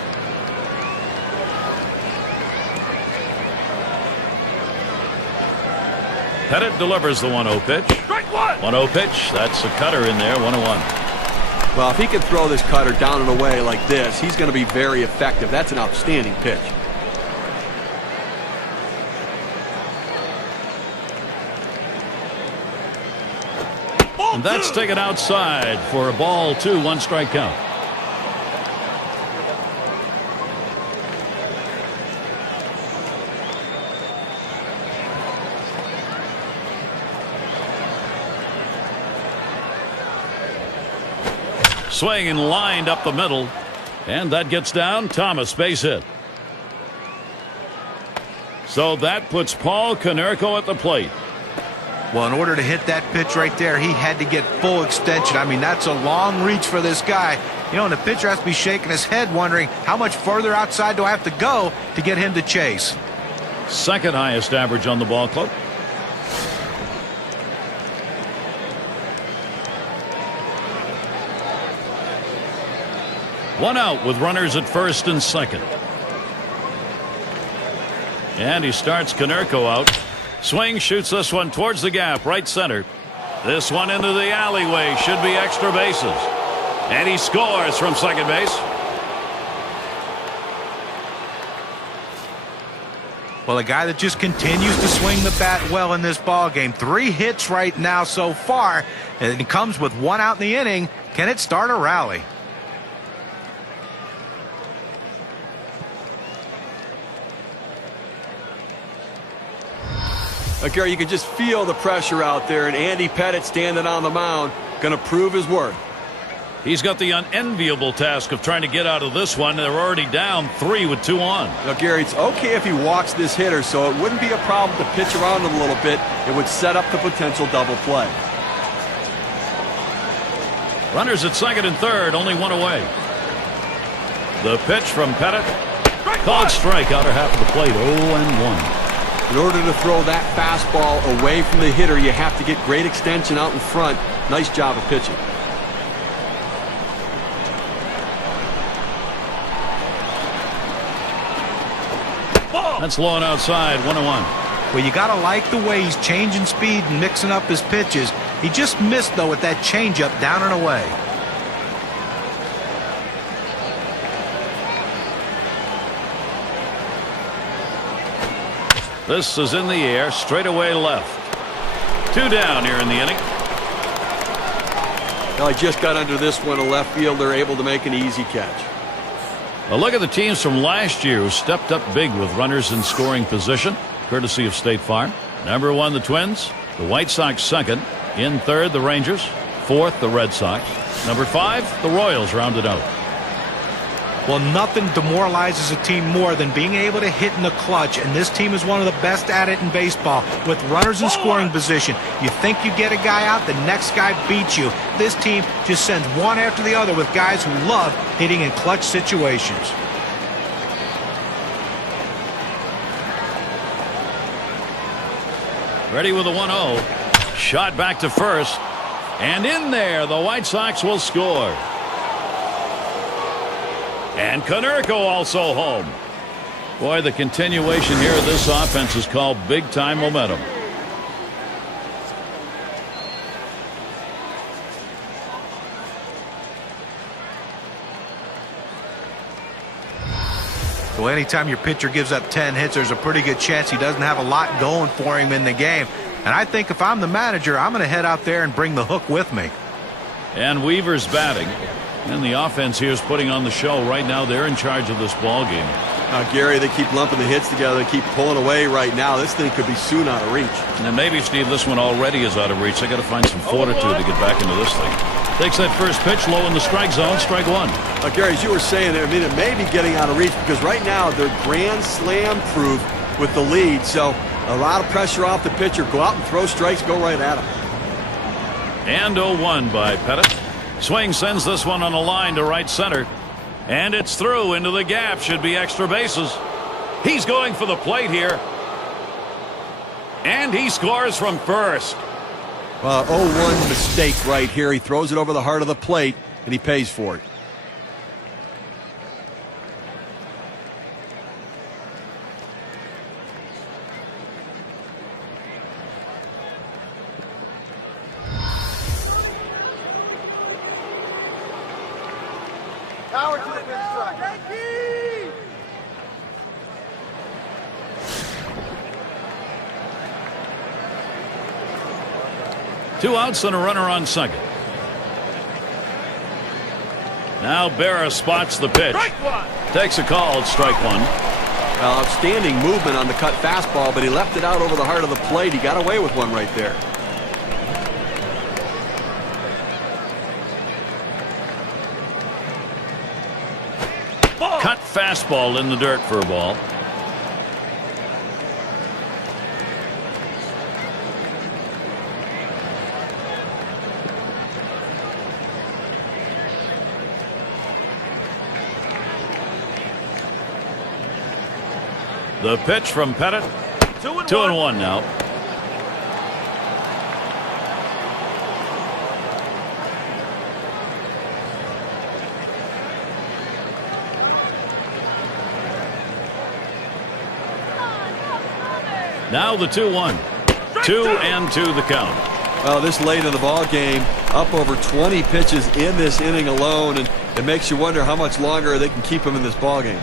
Pettitte delivers the 1-0 pitch. 1-0 pitch. That's a cutter in there. 1-1. Well, if he can throw this cutter down and away like this, he's going to be very effective. That's an outstanding pitch. And that's taken outside for a ball 2, 1 strike count. Swing and lined up the middle. And that gets down. Thomas, base hit. So that puts Paul Konerko at the plate. Well, in order to hit that pitch right there, he had to get full extension. I mean, that's a long reach for this guy. You know, and the pitcher has to be shaking his head wondering how much further outside do I have to go to get him to chase. Second highest average on the ball club. One out with runners at first and second. And he starts Konerko out. Swing, shoots this one towards the gap, right center. This one into the alleyway, should be extra bases. And he scores from second base. Well, a guy that just continues to swing the bat well in this ball game. 3 hits right now so far, and it comes with 1 out in the inning. Can it start a rally? Gary, you can just feel the pressure out there, and Andy Pettitte standing on the mound, going to prove his worth. He's got the unenviable task of trying to get out of this one. They're already down 3 with 2 on. Now, Gary, it's okay if he walks this hitter, so it wouldn't be a problem to pitch around him a little bit. It would set up the potential double play. Runners at second and third, only 1 away. The pitch from Pettitte. Called strike, outer half of the plate, 0-1. In order to throw that fastball away from the hitter, you have to get great extension out in front. Nice job of pitching. That's low and outside, 1-1. Well, you got to like the way he's changing speed and mixing up his pitches. He just missed, though, with that changeup down and away. This is in the air, straight away left. 2 down here in the inning. Well, I just got under this one, a left fielder able to make an easy catch. A look at the teams from last year who stepped up big with runners in scoring position, courtesy of State Farm. Number 1, the Twins. The White Sox second. In third, the Rangers. Fourth, the Red Sox. Number 5, the Royals rounded out. Well, nothing demoralizes a team more than being able to hit in the clutch, and this team is one of the best at it in baseball with runners in scoring position. You think you get a guy out, the next guy beats you. This team just sends one after the other with guys who love hitting in clutch situations. Ready with a 1-0. Shot back to first. And in there, the White Sox will score. And Konerko also home. Boy, the continuation here of this offense is called big-time momentum. So anytime your pitcher gives up 10 hits, there's a pretty good chance he doesn't have a lot going for him in the game. And I think if I'm the manager, I'm going to head out there and bring the hook with me. And Weaver's batting. And the offense here is putting on the show. Right now, they're in charge of this ball game. Gary, they keep lumping the hits together. They keep pulling away right now. This thing could be soon out of reach. And maybe, Steve, this one already is out of reach. They got to find some fortitude to get back into this thing. Takes that first pitch low in the strike zone. Strike 1. Gary, as you were saying, I mean, it may be getting out of reach because right now they're grand slam proof with the lead. So a lot of pressure off the pitcher. Go out and throw strikes. Go right at him. And 0-1 by Pettitte. Swing sends this one on a line to right center. And it's through into the gap. Should be extra bases. He's going for the plate here. And he scores from first. 0-1 mistake right here. He throws it over the heart of the plate, and he pays for it. Power to the fifth strike. Yankees! Two outs and a runner on second. Now Berra spots the pitch. Takes a call at strike 1. Well, outstanding movement on the cut fastball, but he left it out over the heart of the plate. He got away with one right there. Cut fastball in the dirt for a ball. The pitch from Pettitte. 2-1 now. Now the 2-1. 2-2 the count. Well, this late in the ball game, up over 20 pitches in this inning alone, and it makes you wonder how much longer they can keep him in this ball game.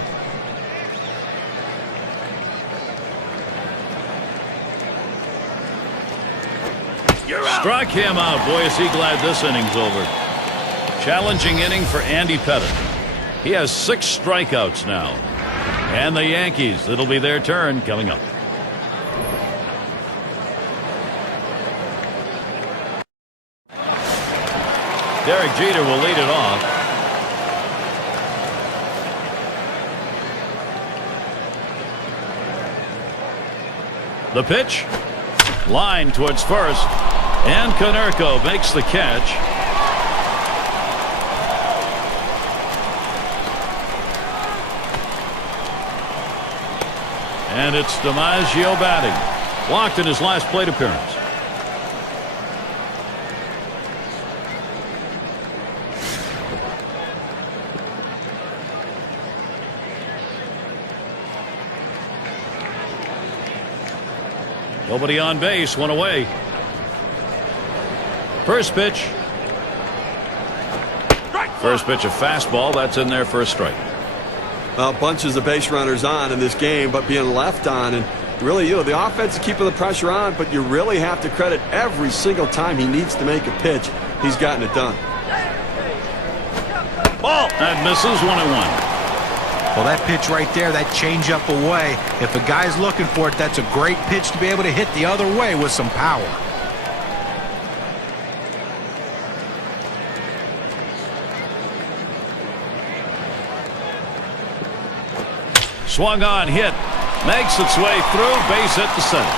Struck him out. Boy, is he glad this inning's over. Challenging inning for Andy Pettitte. He has 6 strikeouts now. And the Yankees, it'll be their turn coming up. Derek Jeter will lead it off. The pitch. Line towards first. And Konerko makes the catch. And it's DiMaggio batting. Walked in his last plate appearance. Nobody on base, one away. First pitch. First pitch, a fastball. That's in there for a strike. Well, bunches of base runners on in this game, but being left on, and really, the offense is keeping the pressure on, but you really have to credit every single time he needs to make a pitch, he's gotten it done. Ball. That misses, 1-1. Well, that pitch right there, that changeup away, if a guy's looking for it, that's a great pitch to be able to hit the other way with some power. Swung on, hit. Makes its way through. Base hit to center.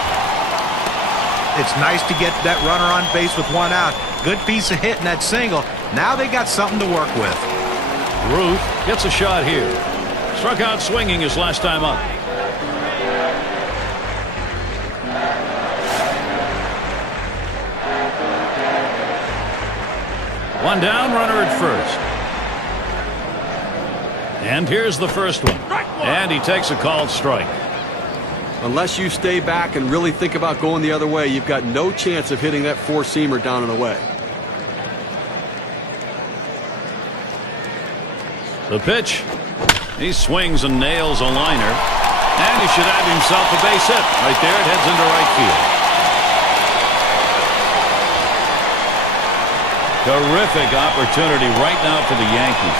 It's nice to get that runner on base with 1 out. Good piece of hitting that single. Now they got something to work with. Ruth gets a shot here. Struck out swinging his last time up. One down, runner at first. And here's the first one. And he takes a called strike. Unless you stay back and really think about going the other way, you've got no chance of hitting that four-seamer down and away. The pitch. He swings and nails a liner. And he should have himself a base hit. Right there, it heads into right field. Terrific opportunity right now for the Yankees.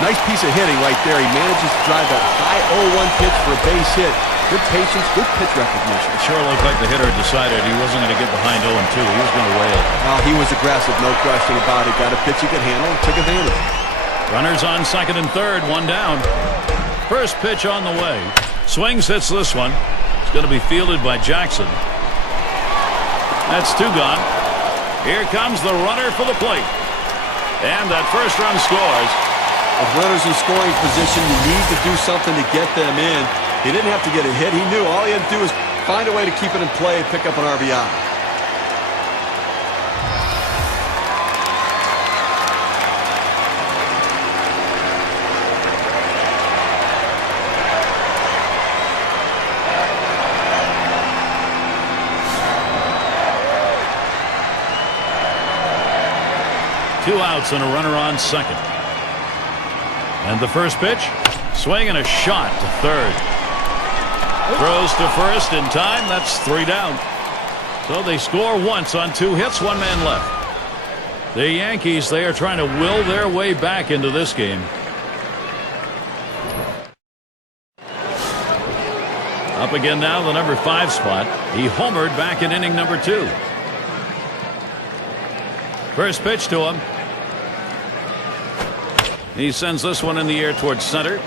Nice piece of hitting right there. He manages to drive that high 0-1 pitch for a base hit. Good patience, good pitch recognition. It sure looked like the hitter decided he wasn't going to get behind 0-2. He was going to wail. He was aggressive, no question about it. Got a pitch he could handle and took advantage. Runners on second and third, 1 down. First pitch on the way. Swings, hits this one. It's going to be fielded by Jackson. That's 2 gone. Here comes the runner for the plate. And that first run scores. With runners in scoring position, you need to do something to get them in. He didn't have to get a hit. He knew all he had to do was find a way to keep it in play and pick up an RBI. Two outs and a runner on second. And the first pitch, swing and a shot to third. Throws to first in time. That's 3 down. So they score once on 2 hits, 1 man left. The Yankees, they are trying to will their way back into this game. Up again now, the number 5 spot. He homered back in inning number 2. First pitch to him. He sends this one in the air towards center.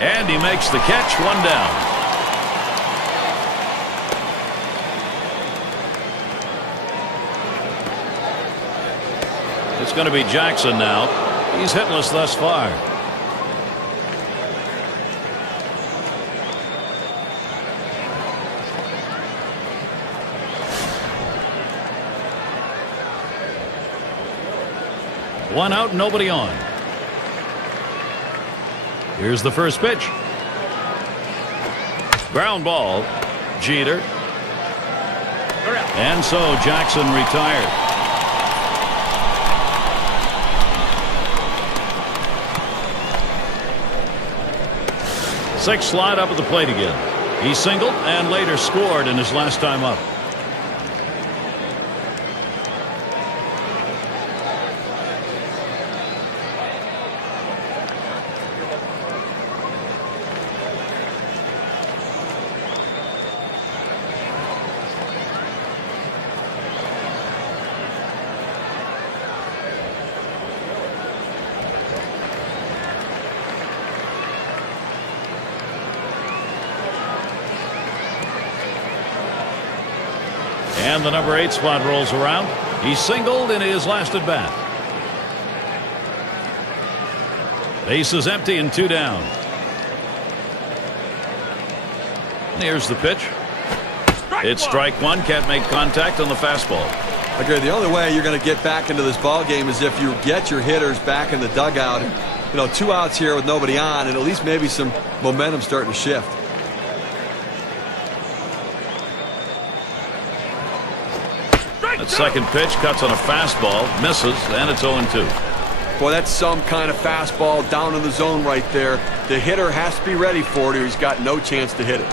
And he makes the catch, 1 down. It's going to be Jackson now. He's hitless thus far. One out, nobody on. Here's the first pitch. Ground ball. Jeter. And so Jackson retired. Sixth slide up at the plate again. He singled and later scored in his last time up. And the number 8 spot rolls around. He singled in his last at bat. Base is empty and 2 down. Here's the pitch. It's strike 1. Can't make contact on the fastball. Okay, the only way you're going to get back into this ball game is if you get your hitters back in the dugout. And, 2 outs here with nobody on, and at least maybe some momentum starting to shift. That second pitch cuts on a fastball, misses, and it's 0-2. Boy, that's some kind of fastball down in the zone right there. The hitter has to be ready for it or he's got no chance to hit it.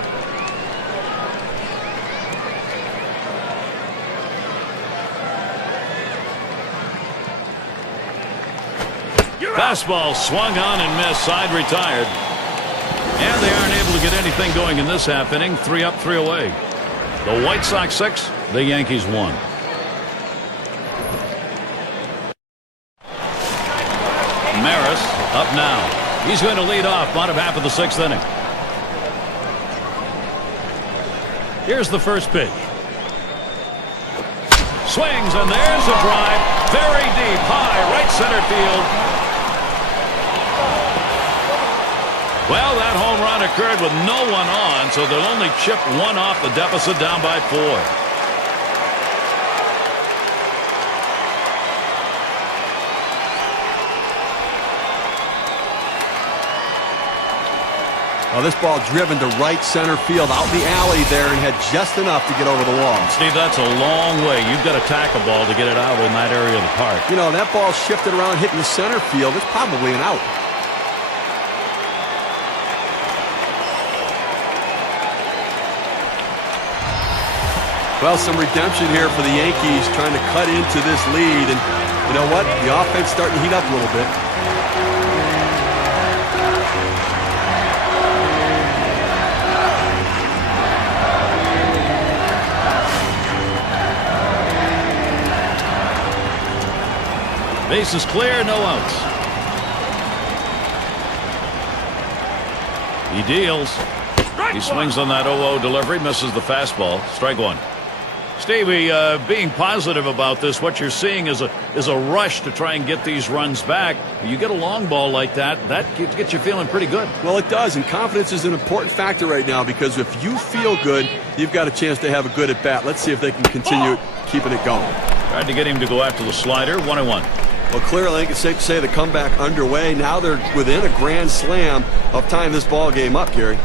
Fastball swung on and missed, side retired. And they aren't able to get anything going in this half inning. 3 up, 3 away. The White Sox 6, the Yankees 1. Maris up now. He's going to lead off bottom half of the 6th inning. Here's the first pitch. Swings, and there's a drive. Very deep, high, right center field. Well, that home run occurred with no one on, so they'll only chip 1 off the deficit, down by 4. Well, this ball driven to right center field out the alley there and had just enough to get over the wall. Steve, that's a long way. You've got to tack a ball to get it out in that area of the park. That ball shifted around hitting the center field. It's probably an out. Well, some redemption here for the Yankees trying to cut into this lead. And you know what? The offense starting to heat up a little bit. Base is clear, no outs. He deals. He swings on that 0-0 delivery, misses the fastball. Strike 1. Stevie, being positive about this, what you're seeing is a rush to try and get these runs back. You get a long ball like that gets you feeling pretty good. Well, it does, and confidence is an important factor right now because if you feel good, you've got a chance to have a good at-bat. Let's see if they can continue keeping it going. Tried to get him to go after the slider. 1-1. Well, clearly, I think it's safe to say the comeback underway. Now they're within a grand slam of tying this ball game up, Gary.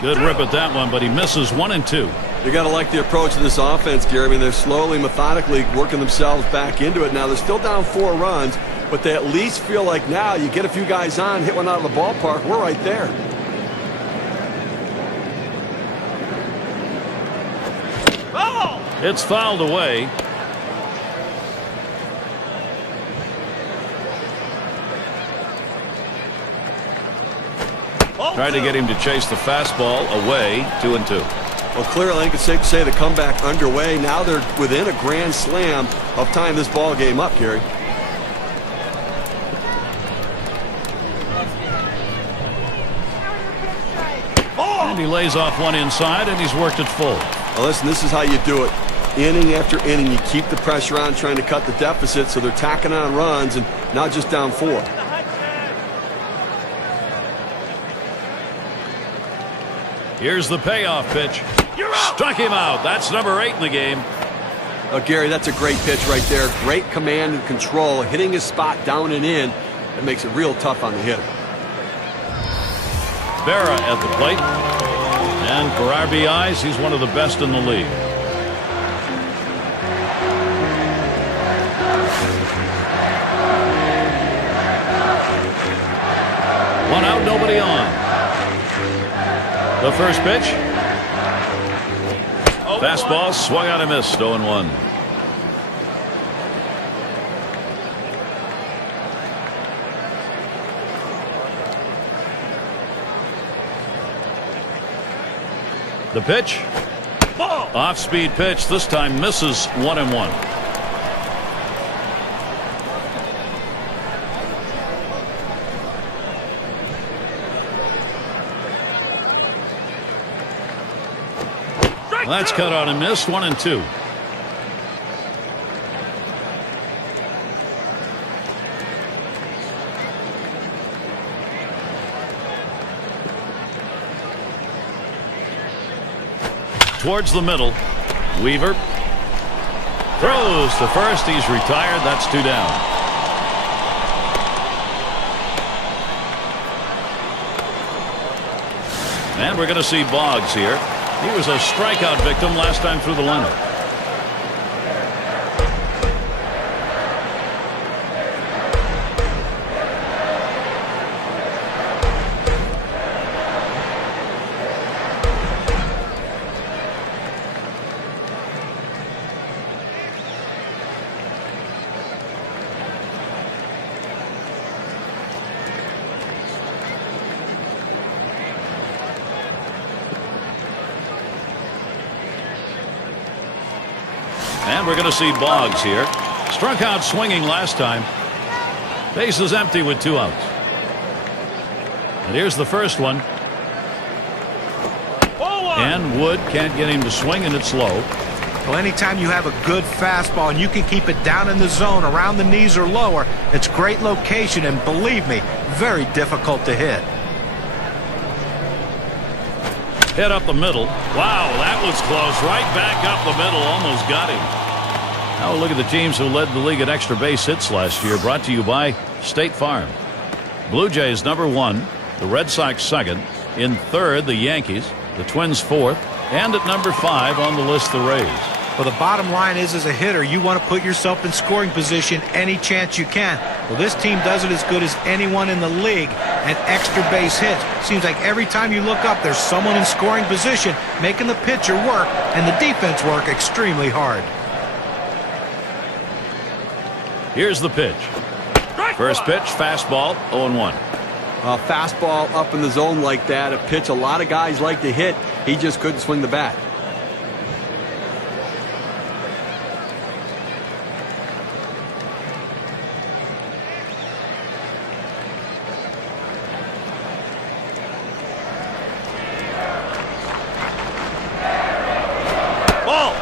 Good rip at that one, but he misses 1-2. You got to like the approach of this offense, Gary. I mean, they're slowly, methodically working themselves back into it. Now, they're still down 4 runs, but they at least feel like now you get a few guys on, hit one out of the ballpark, we're right there. It's fouled away. Tried to get him to chase the fastball away. 2-2. Well, clearly, I think it's safe to say the comeback underway. Now they're within a grand slam of tying this ball game up, Gary. And he lays off one inside, and he's worked it full. Well, listen, this is how you do it. Inning after inning, you keep the pressure on, trying to cut the deficit, so they're tacking on runs and not just down 4. Here's the payoff pitch. Struck him out. That's number 8 in the game. Oh, Gary, that's a great pitch right there. Great command and control, hitting his spot down and in. It makes it real tough on the hitter. Berra at the plate. And for RBIs, he's one of the best in the league. One out, nobody on. The first pitch. Fastball swung out and missed. 0-1. The pitch. Off-speed pitch. This time misses. 1-1. That's cut out and missed. 1-2. Towards the middle. Weaver throws to first. He's retired. That's 2 down. And we're going to see Boggs here. He was a strikeout victim last time through the lineup. And we're going to see Boggs here. Struck out swinging last time. Base is empty with 2 outs. And here's the first one. And Wood can't get him to swing, and it's low. Well, anytime you have a good fastball and you can keep it down in the zone around the knees or lower, it's great location, and believe me, very difficult to hit. Hit up the middle. Wow, that was close. Right back up the middle. Almost got him. Now look at the teams who led the league at extra base hits last year. Brought to you by State Farm. Blue Jays #1. The Red Sox 2nd. In 3rd, the Yankees. The Twins 4th. And at number 5 on the list, the Rays. Well, the bottom line is, as a hitter, you want to put yourself in scoring position any chance you can. Well, this team does it as good as anyone in the league at extra base hits. Seems like every time you look up, there's someone in scoring position making the pitcher work and the defense work extremely hard. Here's the pitch. First pitch, fastball, 0-1. A fastball up in the zone like that, a pitch a lot of guys like to hit. He just couldn't swing the bat.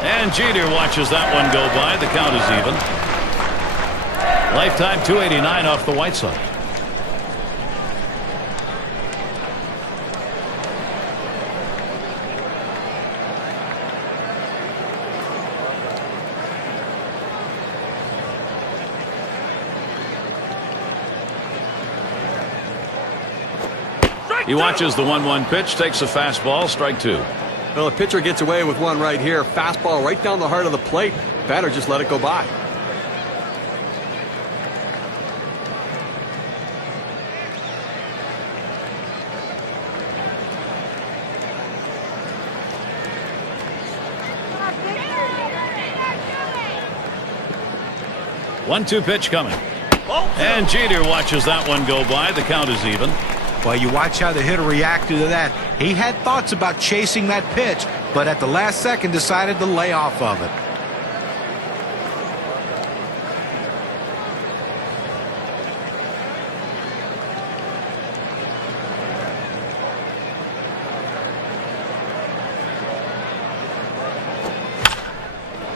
And Jeter watches that one go by. The count is even. Lifetime .289 off the White Sox. He watches the 1-1 pitch, takes a fastball, strike 2. Well, the pitcher gets away with one right here. Fastball right down the heart of the plate. Batter just let it go by. One-two pitch coming. And Jeter watches that one go by. The count is even. Well, you watch how the hitter reacted to that. He had thoughts about chasing that pitch, but at the last second decided to lay off of it.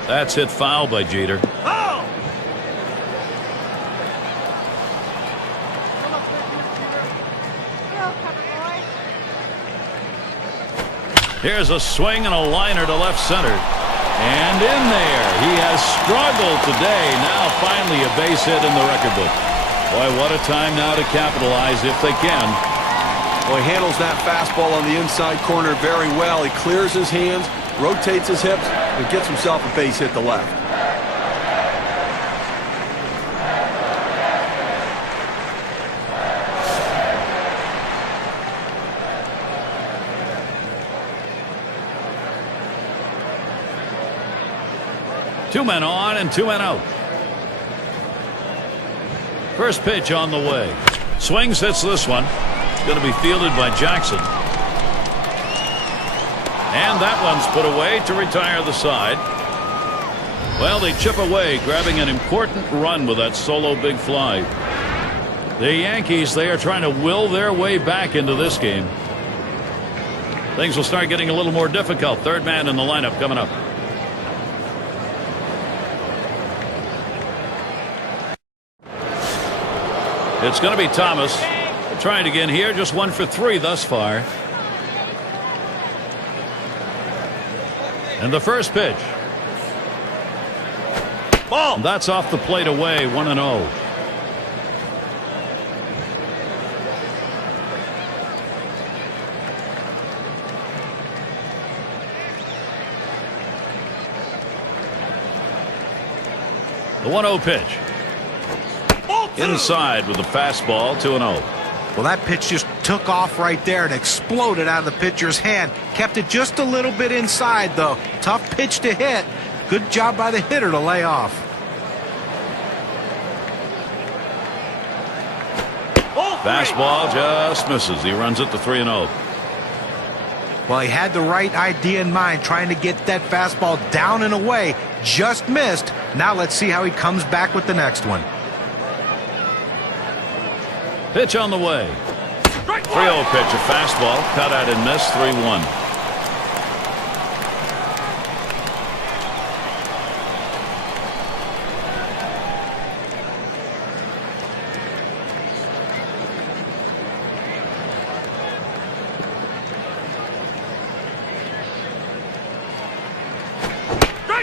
That's hit foul by Jeter. Here's a swing and a liner to left center. And in there. He has struggled today. Now finally a base hit in the record book. Boy, what a time now to capitalize if they can. Well, he handles that fastball on the inside corner very well. He clears his hands, rotates his hips, and gets himself a base hit to left. Two men on and two men out. First pitch on the way. Swings, hits this one. It's going to be fielded by Jackson. And that one's put away to retire the side. Well, they chip away, grabbing an important run with that solo big fly. The Yankees, they are trying to will their way back into this game. Things will start getting a little more difficult. Third man in the lineup coming up. It's going to be Thomas trying again here. Just 1 for 3 thus far. And the first pitch. Ball. That's off the plate away. 1-0. The 1-0 pitch. Inside with the fastball. 2-0. Well, that pitch just took off right there and exploded out of the pitcher's hand. Kept it just a little bit inside, though. Tough pitch to hit. Good job by the hitter to lay off. Fastball just misses. He runs it to 3-0. Well, he had the right idea in mind, trying to get that fastball down and away. Just missed. Now let's see how he comes back with the next one. Pitch on the way. 3-0 pitch, a fastball, cut out and missed. 3-1.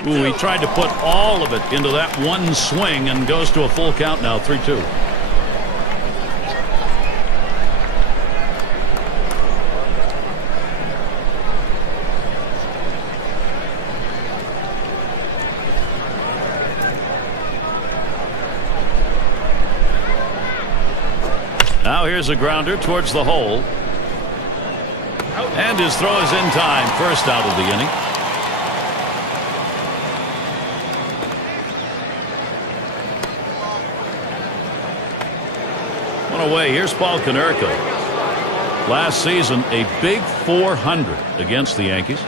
Ooh, he tried to put all of it into that one swing and goes to a full count now. 3-2. Now here's a grounder towards the hole. And his throw is in time. First out of the inning. One away. Here's Paul Konerko. Last season, a big 400 against the Yankees.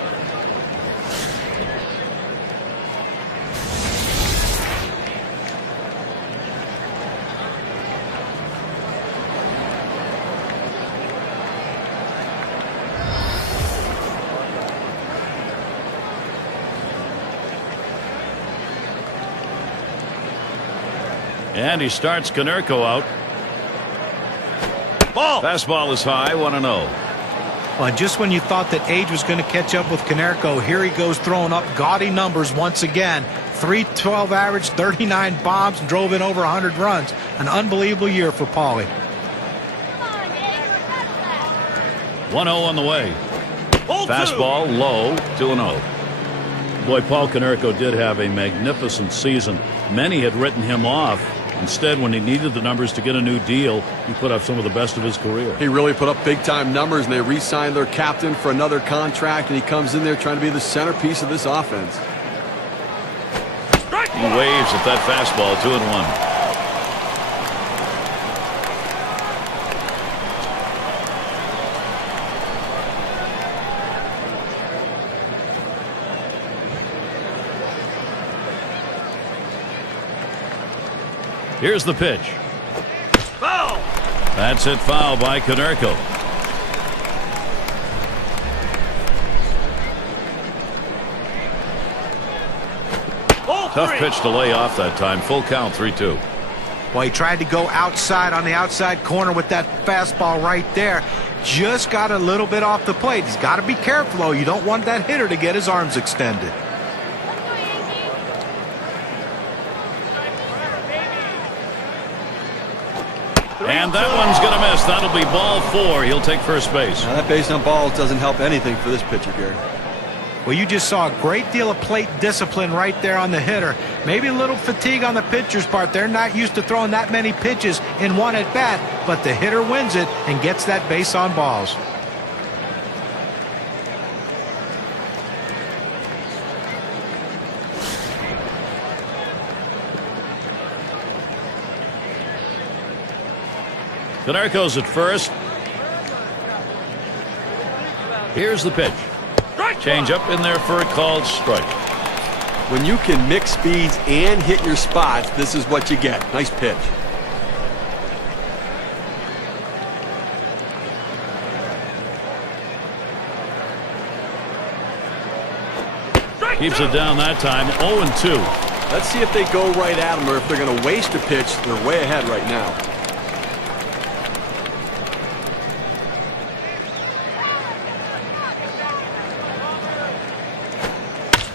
And he starts Konerko out. Ball. Fastball is high. 1-0. Well, just when you thought that age was going to catch up with Konerko, here he goes throwing up gaudy numbers once again. 312 average, 39 bombs, and drove in over 100 runs. An unbelievable year for Paulie. 1-0 on the way. Fastball low. 2-0. Boy, Paul Konerko did have a magnificent season. Many had written him off. Instead, when he needed the numbers to get a new deal, he put up some of the best of his career. He really put up big-time numbers, and they re-signed their captain for another contract, and he comes in there trying to be the centerpiece of this offense. He waves at that fastball. 2-1. Here's the pitch. Foul. That's it, foul by Konerko. Tough pitch to lay off that time. Full count. 3-2. Well, he tried to go outside on the outside corner with that fastball right there. Just got a little bit off the plate. He's got to be careful, though. You don't want that hitter to get his arms extended. And that one's going to miss. That'll be ball 4. He'll take first base. Now that base on balls doesn't help anything for this pitcher, Gary. Well, you just saw a great deal of plate discipline right there on the hitter. Maybe a little fatigue on the pitcher's part. They're not used to throwing that many pitches in one at bat, but the hitter wins it and gets that base on balls. Canerco's at first. Here's the pitch. Change up in there for a called strike. When you can mix speeds and hit your spots, this is what you get. Nice pitch. Keeps it down that time. 0-2. Let's see if they go right at him or if they're going to waste a pitch. They're way ahead right now.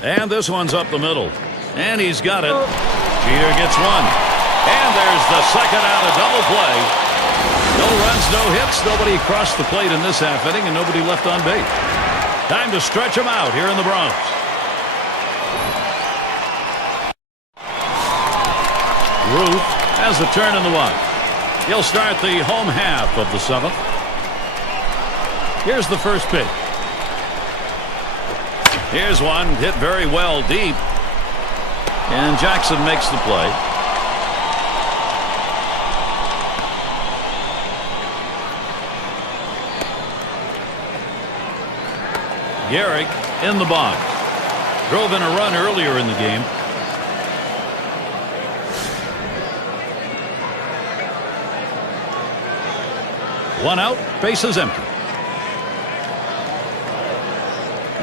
And this one's up the middle. And he's got it. Jeter gets one. And there's the second out, a double play. No runs, no hits. Nobody crossed the plate in this half inning and nobody left on base. Time to stretch him out here in the Bronx. Ruth has the turn in the one. He'll start the home half of the 7th. Here's the first pitch. Here's one hit very well deep. And Jackson makes the play. Garrick in the box. Drove in a run earlier in the game. One out, bases empty.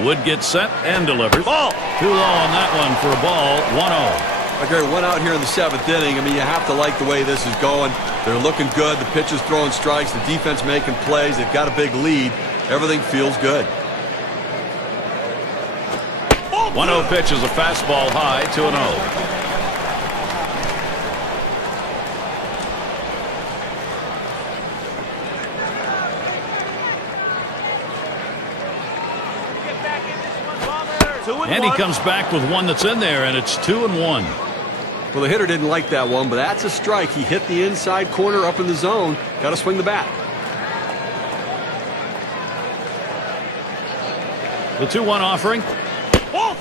Wood gets set and delivers. Ball. Too low on that one for a ball. 1-0. Okay, one out here in the 7th inning. I mean, you have to like the way this is going. They're looking good. The pitcher's throwing strikes. The defense making plays. They've got a big lead. Everything feels good. 1-0 pitch is a fastball high. 2-0. And he comes back with one that's in there, and it's 2-1. Well, the hitter didn't like that one, but that's a strike. He hit the inside corner up in the zone. Got to swing the bat. The 2-1 offering.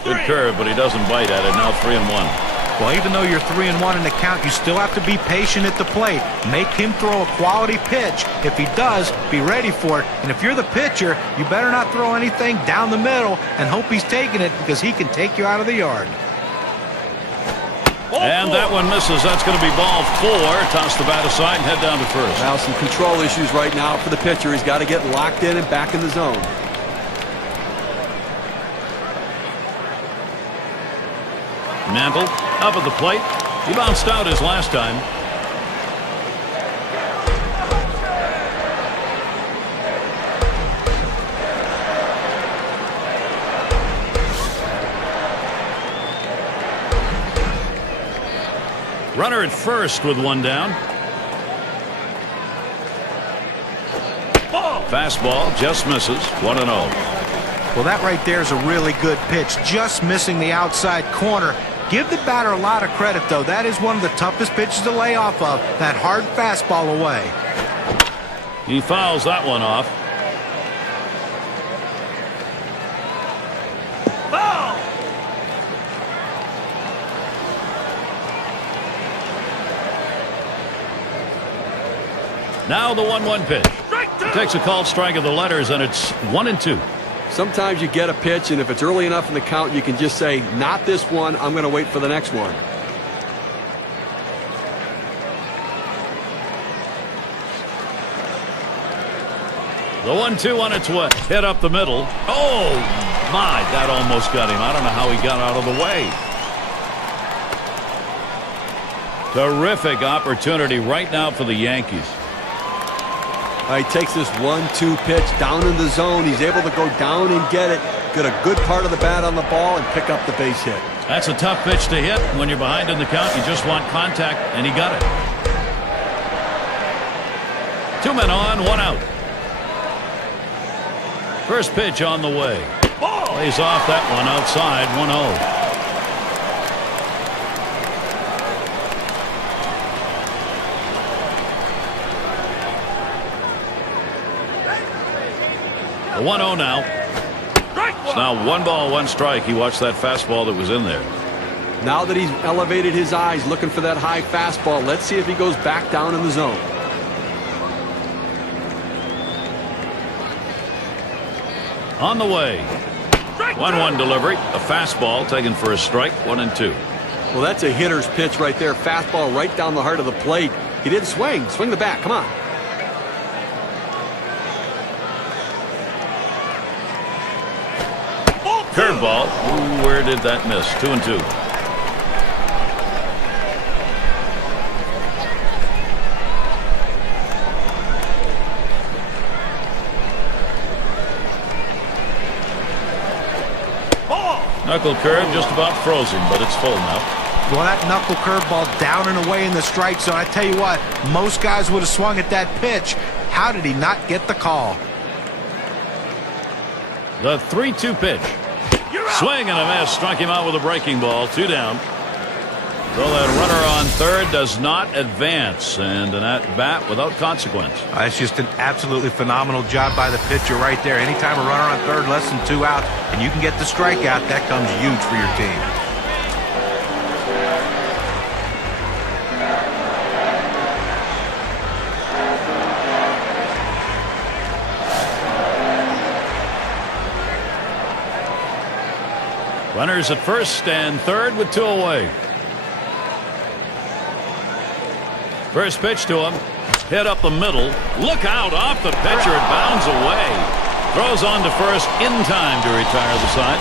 Good curve, but he doesn't bite at it. Now 3-1. Well, even though you're 3-1 in the count, you still have to be patient at the plate. Make him throw a quality pitch. If he does, be ready for it. And if you're the pitcher, you better not throw anything down the middle and hope he's taking it, because he can take you out of the yard. And that one misses. That's going to be ball 4. Toss the bat aside and head down to first. Now some control issues right now for the pitcher. He's got to get locked in and back in the zone. Mantle up at the plate. He bounced out his last time. Runner at first with one down. Fastball just misses. 1-0. Well, that right there is a really good pitch. Just missing the outside corner. Give the batter a lot of credit, though. That is one of the toughest pitches to lay off of. That hard fastball away. He fouls that one off. Ball. Now the 1-1 pitch. He takes a called strike of the letters, and it's 1-2. Sometimes you get a pitch, and if it's early enough in the count, you can just say, not this one, I'm going to wait for the next one. The 1-2 on its way. Hit up the middle. Oh, my, that almost got him. I don't know how he got out of the way. Terrific opportunity right now for the Yankees. He takes this 1-2 pitch down in the zone. He's able to go down and get it. Get a good part of the bat on the ball and pick up the base hit. That's a tough pitch to hit. When you're behind in the count, you just want contact, and he got it. 2 men on, 1 out. First pitch on the way. Lays off that one outside, 1-0. The 1-0 now. It's now 1 ball, 1 strike. He watched that fastball that was in there. Now that he's elevated his eyes looking for that high fastball, let's see if he goes back down in the zone. On the way. 1-1 delivery. A fastball taken for a strike. 1-2. Well, that's a hitter's pitch right there. Fastball right down the heart of the plate. He didn't swing. Swing the bat. Come on. Curveball. Ooh, where did that miss? 2-2. Knuckle curve just about frozen, but it's full now. Well, that knuckle curveball down and away in the strike zone. I tell you what, most guys would have swung at that pitch. How did he not get the call? The 3-2 pitch. Swing and a miss. Struck him out with a breaking ball. 2 down. So that runner on third does not advance, and an at-bat without consequence. That's just an absolutely phenomenal job by the pitcher right there. Anytime a runner on third, less than 2 outs, and you can get the strikeout, that comes huge for your team. Runners at first and third with 2 away. First pitch to him. Hit up the middle. Look out off the pitcher. It bounds away. Throws on to first in time to retire the side.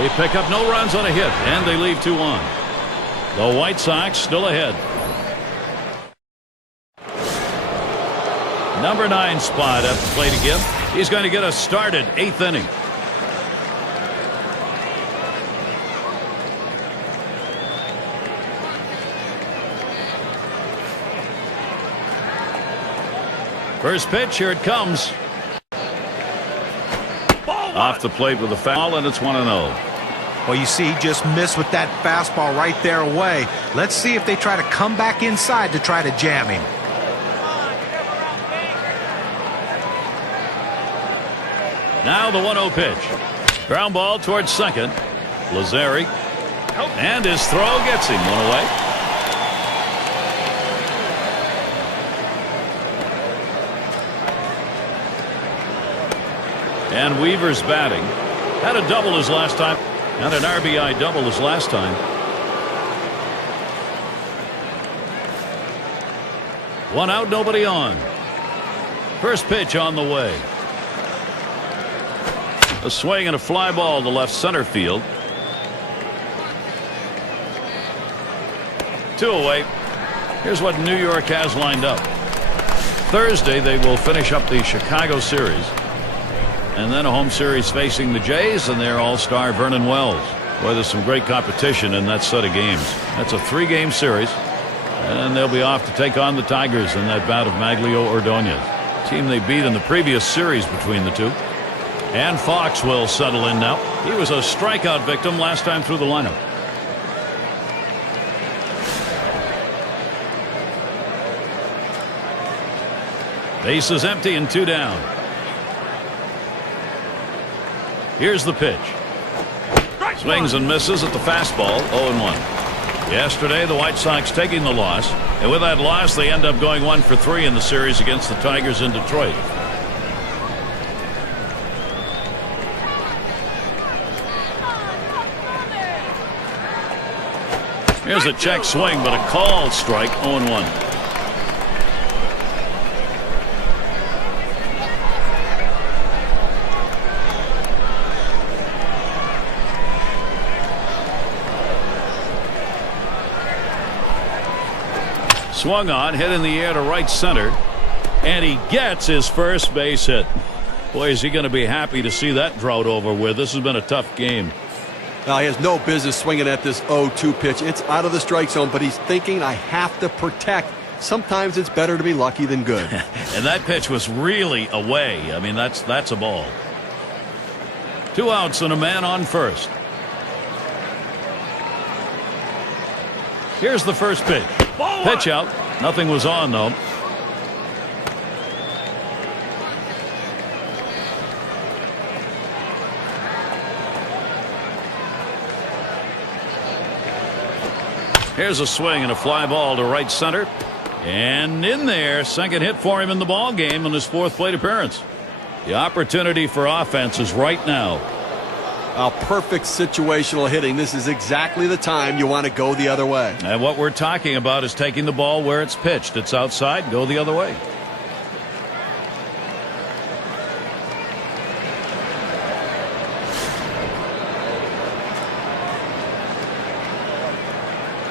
They pick up no runs on a hit, and they leave 2 on. The White Sox still ahead. Number 9 spot at the plate again. He's going to get us started. 8th inning. First pitch, here it comes. Off the plate with a foul, and it's 1-0. Well, you see, he just missed with that fastball right there away. Let's see if they try to come back inside to try to jam him. Now the 1-0 pitch. Ground ball towards second. Lazzari. And his throw gets him 1 away. And Weaver's batting. Had a double his last time. Had an RBI double his last time. 1 out, nobody on. First pitch on the way. A swing and a fly ball to left center field. 2 away. Here's what New York has lined up. Thursday they will finish up the Chicago series. And then a home series facing the Jays and their all-star Vernon Wells. Boy, there's some great competition in that set of games. That's a 3-game series. And they'll be off to take on the Tigers in that bout of Maglio Ordonez. Team they beat in the previous series between the two. And Fox will settle in now. He was a strikeout victim last time through the lineup. Base is empty and 2 down. Here's the pitch. Swings and misses at the fastball. 0-1. Yesterday the White Sox taking the loss, and with that loss they end up going 1 for 3 in the series against the Tigers in Detroit. Here's a check swing, but a called strike. 0-1. Swung on, hit in the air to right center, and he gets his first base hit. Boy, is he going to be happy to see that drought over with. This has been a tough game. Now, he has no business swinging at this 0-2 pitch. It's out of the strike zone, but he's thinking, I have to protect sometimes it's better to be lucky than good. And that pitch was really away. I mean, that's a ball. 2 outs and a man on first. Here's the first pitch. Pitch out. Nothing was on, though. Here's a swing and a fly ball to right center. And in there, second hit for him in the ball game in his 4th plate appearance. The opportunity for offense is right now. Perfect situational hitting. This is exactly the time you want to go the other way. And what we're talking about is taking the ball where it's pitched. It's outside, go the other way.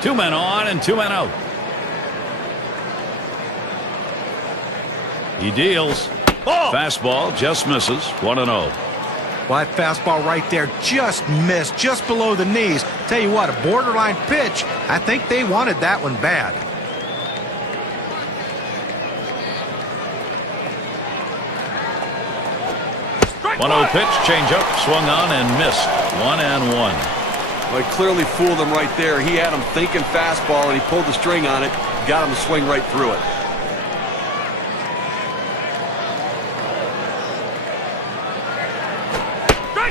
Two men on and 2 men out. He deals. Fastball just misses. 1-0. Well, that fastball right there just missed, just below the knees. Tell you what, a borderline pitch. I think they wanted that one bad. One-0 pitch, changeup, swung on and missed. 1-1. Well, he clearly fooled him right there. He had him thinking fastball, and he pulled the string on it, got him to swing right through it.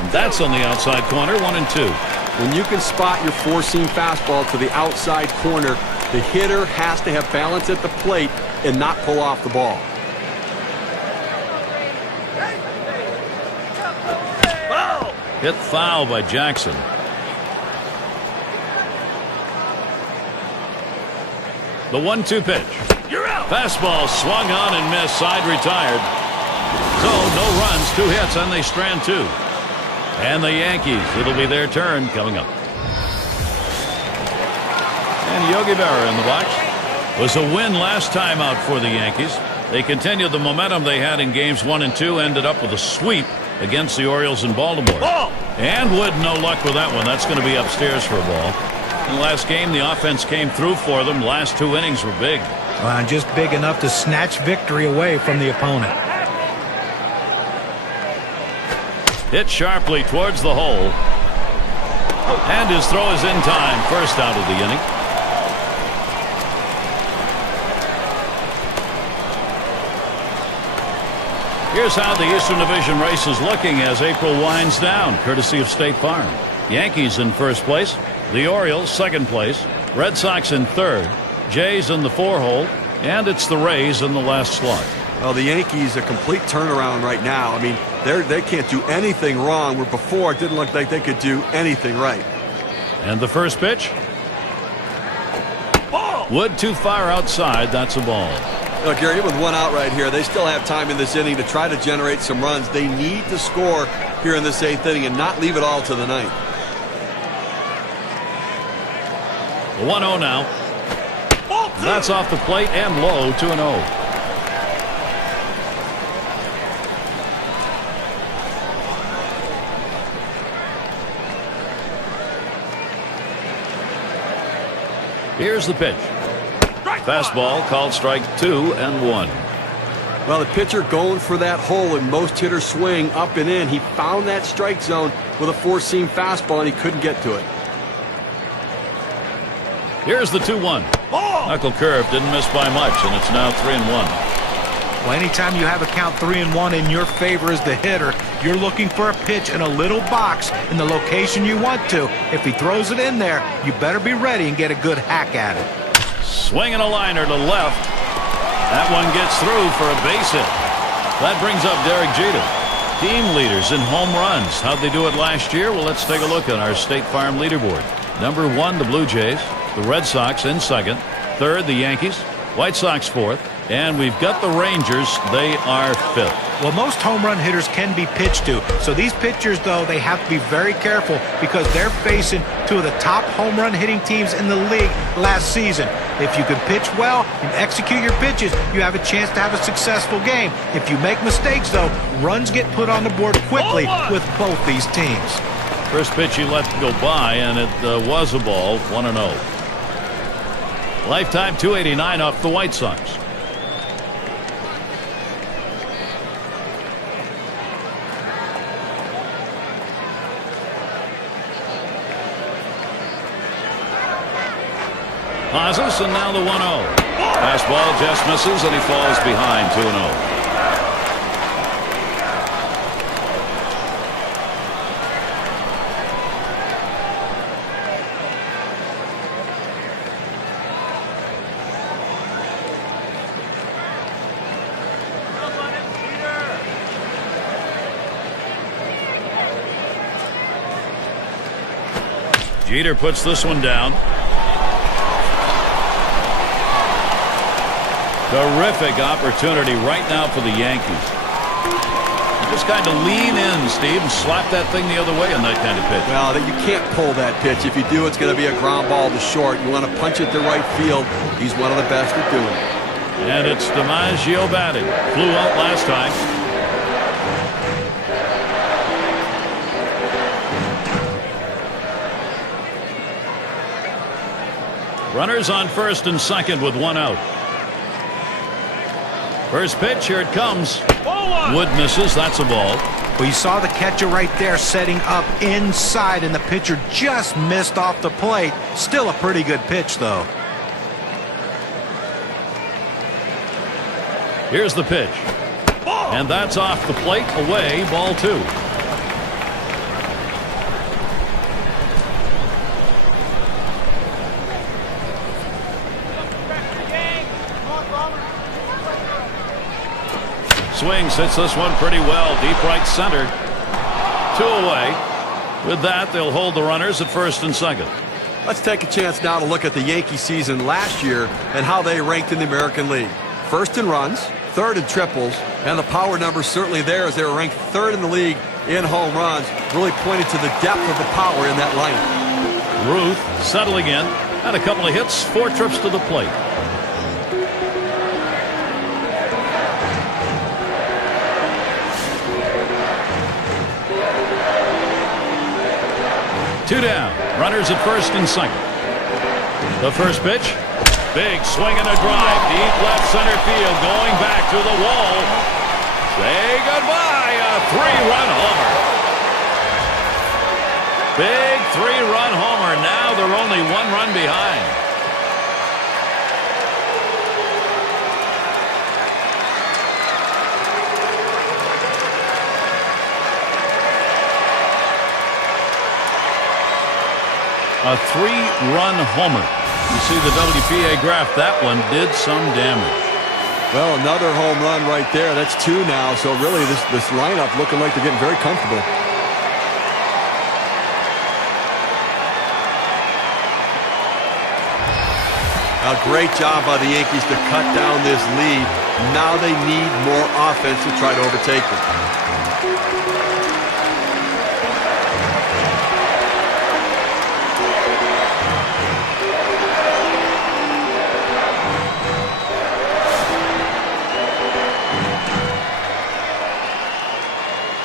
And that's on the outside corner. 1-2. When you can spot your four-seam fastball to the outside corner, the hitter has to have balance at the plate and not pull off the ball. Hit foul by Jackson. The 1-2 pitch. You're out. Fastball swung on and missed. Side retired. So no runs, 2 hits, and they strand 2. And the Yankees, it'll be their turn coming up. And Yogi Berra in the box. Was a win last time out for the Yankees. They continued the momentum they had in games 1 and 2, ended up with a sweep against the Orioles in Baltimore. And Wood, no luck with that one. That's going to be upstairs for a ball. In the last game, the offense came through for them. Last 2 innings were big. Just big enough to snatch victory away from the opponent. Hit sharply towards the hole. And his throw is in time. First out of the inning. Here's how the Eastern Division race is looking as April winds down, courtesy of State Farm. Yankees in first place. The Orioles second place. Red Sox in third. Jays in the 4-hole. And it's the Rays in the last slot. Well, the Yankees, a complete turnaround right now. I mean, they can't do anything wrong, where before it didn't look like they could do anything right. And the first pitch. Wood too far outside. That's a ball. Look, Gary, with 1 out right here, they still have time in this inning to try to generate some runs. They need to score here in this 8th inning and not leave it all to the 9th. The 1-0 now. That's off the plate and low. 2-0. Here's the pitch. Fastball called strike 2 and 1. Well, the pitcher going for that hole, and most hitters swing up and in. He found that strike zone with a 4-seam fastball, and he couldn't get to it. Here's the 2-1. Knuckle curve, didn't miss by much, and it's now 3-1. Well, anytime you have a count 3-1 in your favor as the hitter, you're looking for a pitch in a little box in the location you want to. If he throws it in there, you better be ready and get a good hack at it. Swinging a liner to left. That one gets through for a base hit. That brings up Derek Jeter. Team leaders in home runs. How'd they do it last year? Well, let's take a look at our State Farm leaderboard. Number 1, the Blue Jays. The Red Sox in second. Third, the Yankees. White Sox fourth. And we've got the Rangers. They are fifth. Well, most home run hitters can be pitched to. So these pitchers, though, they have to be very careful because they're facing 2 of the top home run hitting teams in the league last season. If you can pitch well and execute your pitches, you have a chance to have a successful game. If you make mistakes, though, runs get put on the board quickly with both these teams. First pitch he let go by, and it was a ball. 1-0. Lifetime $289 off the White Sox. Pauses, and now the 1-0. Fastball just misses, and he falls behind 2-0. Jeter puts this one down. Terrific opportunity right now for the Yankees. Just kind of lean in, Steve, and slap that thing the other way on that kind of pitch. Well, you can't pull that pitch. If you do, it's going to be a ground ball to short. You want to punch it to right field. He's one of the best at doing it. And it's DiMaggio batting. Flew out last time. Runners on first and second with 1 out. First pitch, here it comes. Wood misses. That's a ball. Well, you saw the catcher right there setting up inside, and the pitcher just missed off the plate. Still a pretty good pitch, though. Here's the pitch. And that's off the plate, away, ball 2. Swings, hits this one pretty well, deep right center. 2 away. With that, they'll hold the runners at first and second. Let's take a chance now to look at the Yankee season last year and how they ranked in the American League. First in runs, third in triples, and the power numbers certainly there as they were ranked third in the league in home runs, really pointed to the depth of the power in that lineup. Ruth settling in, had a couple of hits, 4 trips to the plate. Two down. Runners at first and second. The first pitch. Big swing and a drive. Deep left center field. Going back to the wall. Say goodbye. A 3-run homer. Big 3-run homer. Now they're only 1 run behind. A 3-run homer. You see the WPA graph. That one did some damage. Well, another home run right there. That's 2 now. So really this lineup looking like they're getting very comfortable. A great job by the Yankees to cut down this lead. Now they need more offense to try to overtake them.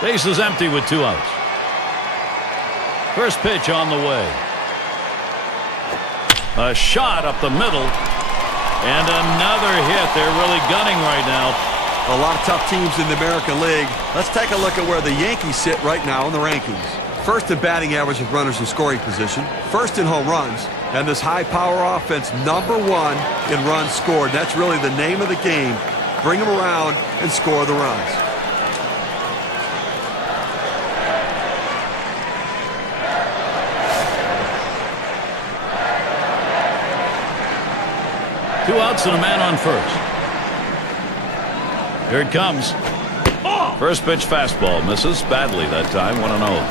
Base is empty with 2 outs. First pitch on the way. A shot up the middle. And another hit. They're really gunning right now. A lot of tough teams in the American League. Let's take a look at where the Yankees sit right now in the rankings. First in batting average with runners in scoring position. First in home runs. And this high-power offense, #1 in runs scored. That's really the name of the game. Bring them around and score the runs. Two outs and a man on first. Here it comes. First pitch fastball misses badly that time. 1-0.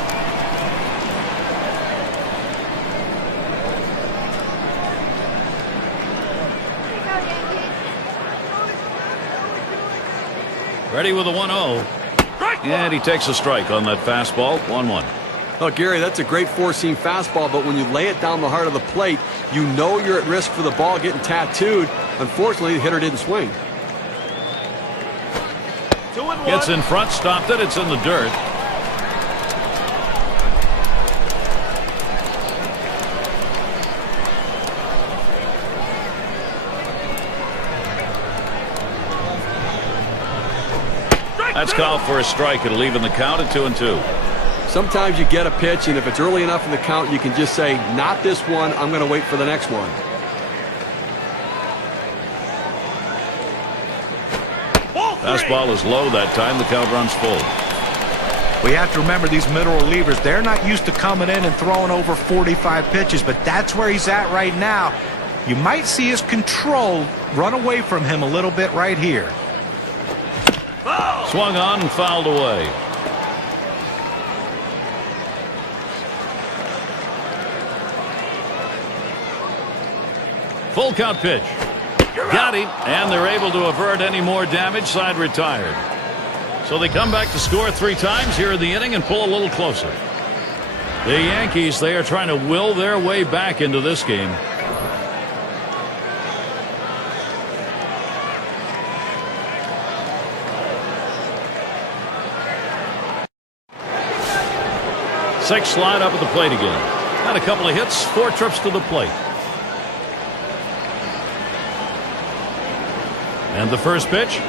Ready with a 1-0. And he takes a strike on that fastball. 1-1. Oh, Gary, that's a great four-seam fastball, but when you lay it down the heart of the plate, you know you're at risk for the ball getting tattooed. Unfortunately, the hitter didn't swing. Gets in front, stopped it. It's in the dirt. That's called for a strike. It'll even the count at 2-2. Sometimes you get a pitch, and if it's early enough in the count, you can just say, not this one, I'm going to wait for the next one. Fastball is low that time. The count runs full. We have to remember these middle relievers, they're not used to coming in and throwing over 45 pitches, but that's where he's at right now. You might see his control run away from him a little bit right here. Swung on and fouled away. Full count pitch. Got him, and they're able to avert any more damage. Side retired. So they come back to score 3 times here in the inning and pull a little closer. The Yankees, they are trying to will their way back into this game. Six slide up at the plate again. Got a couple of hits, 4 trips to the plate. And the first pitch.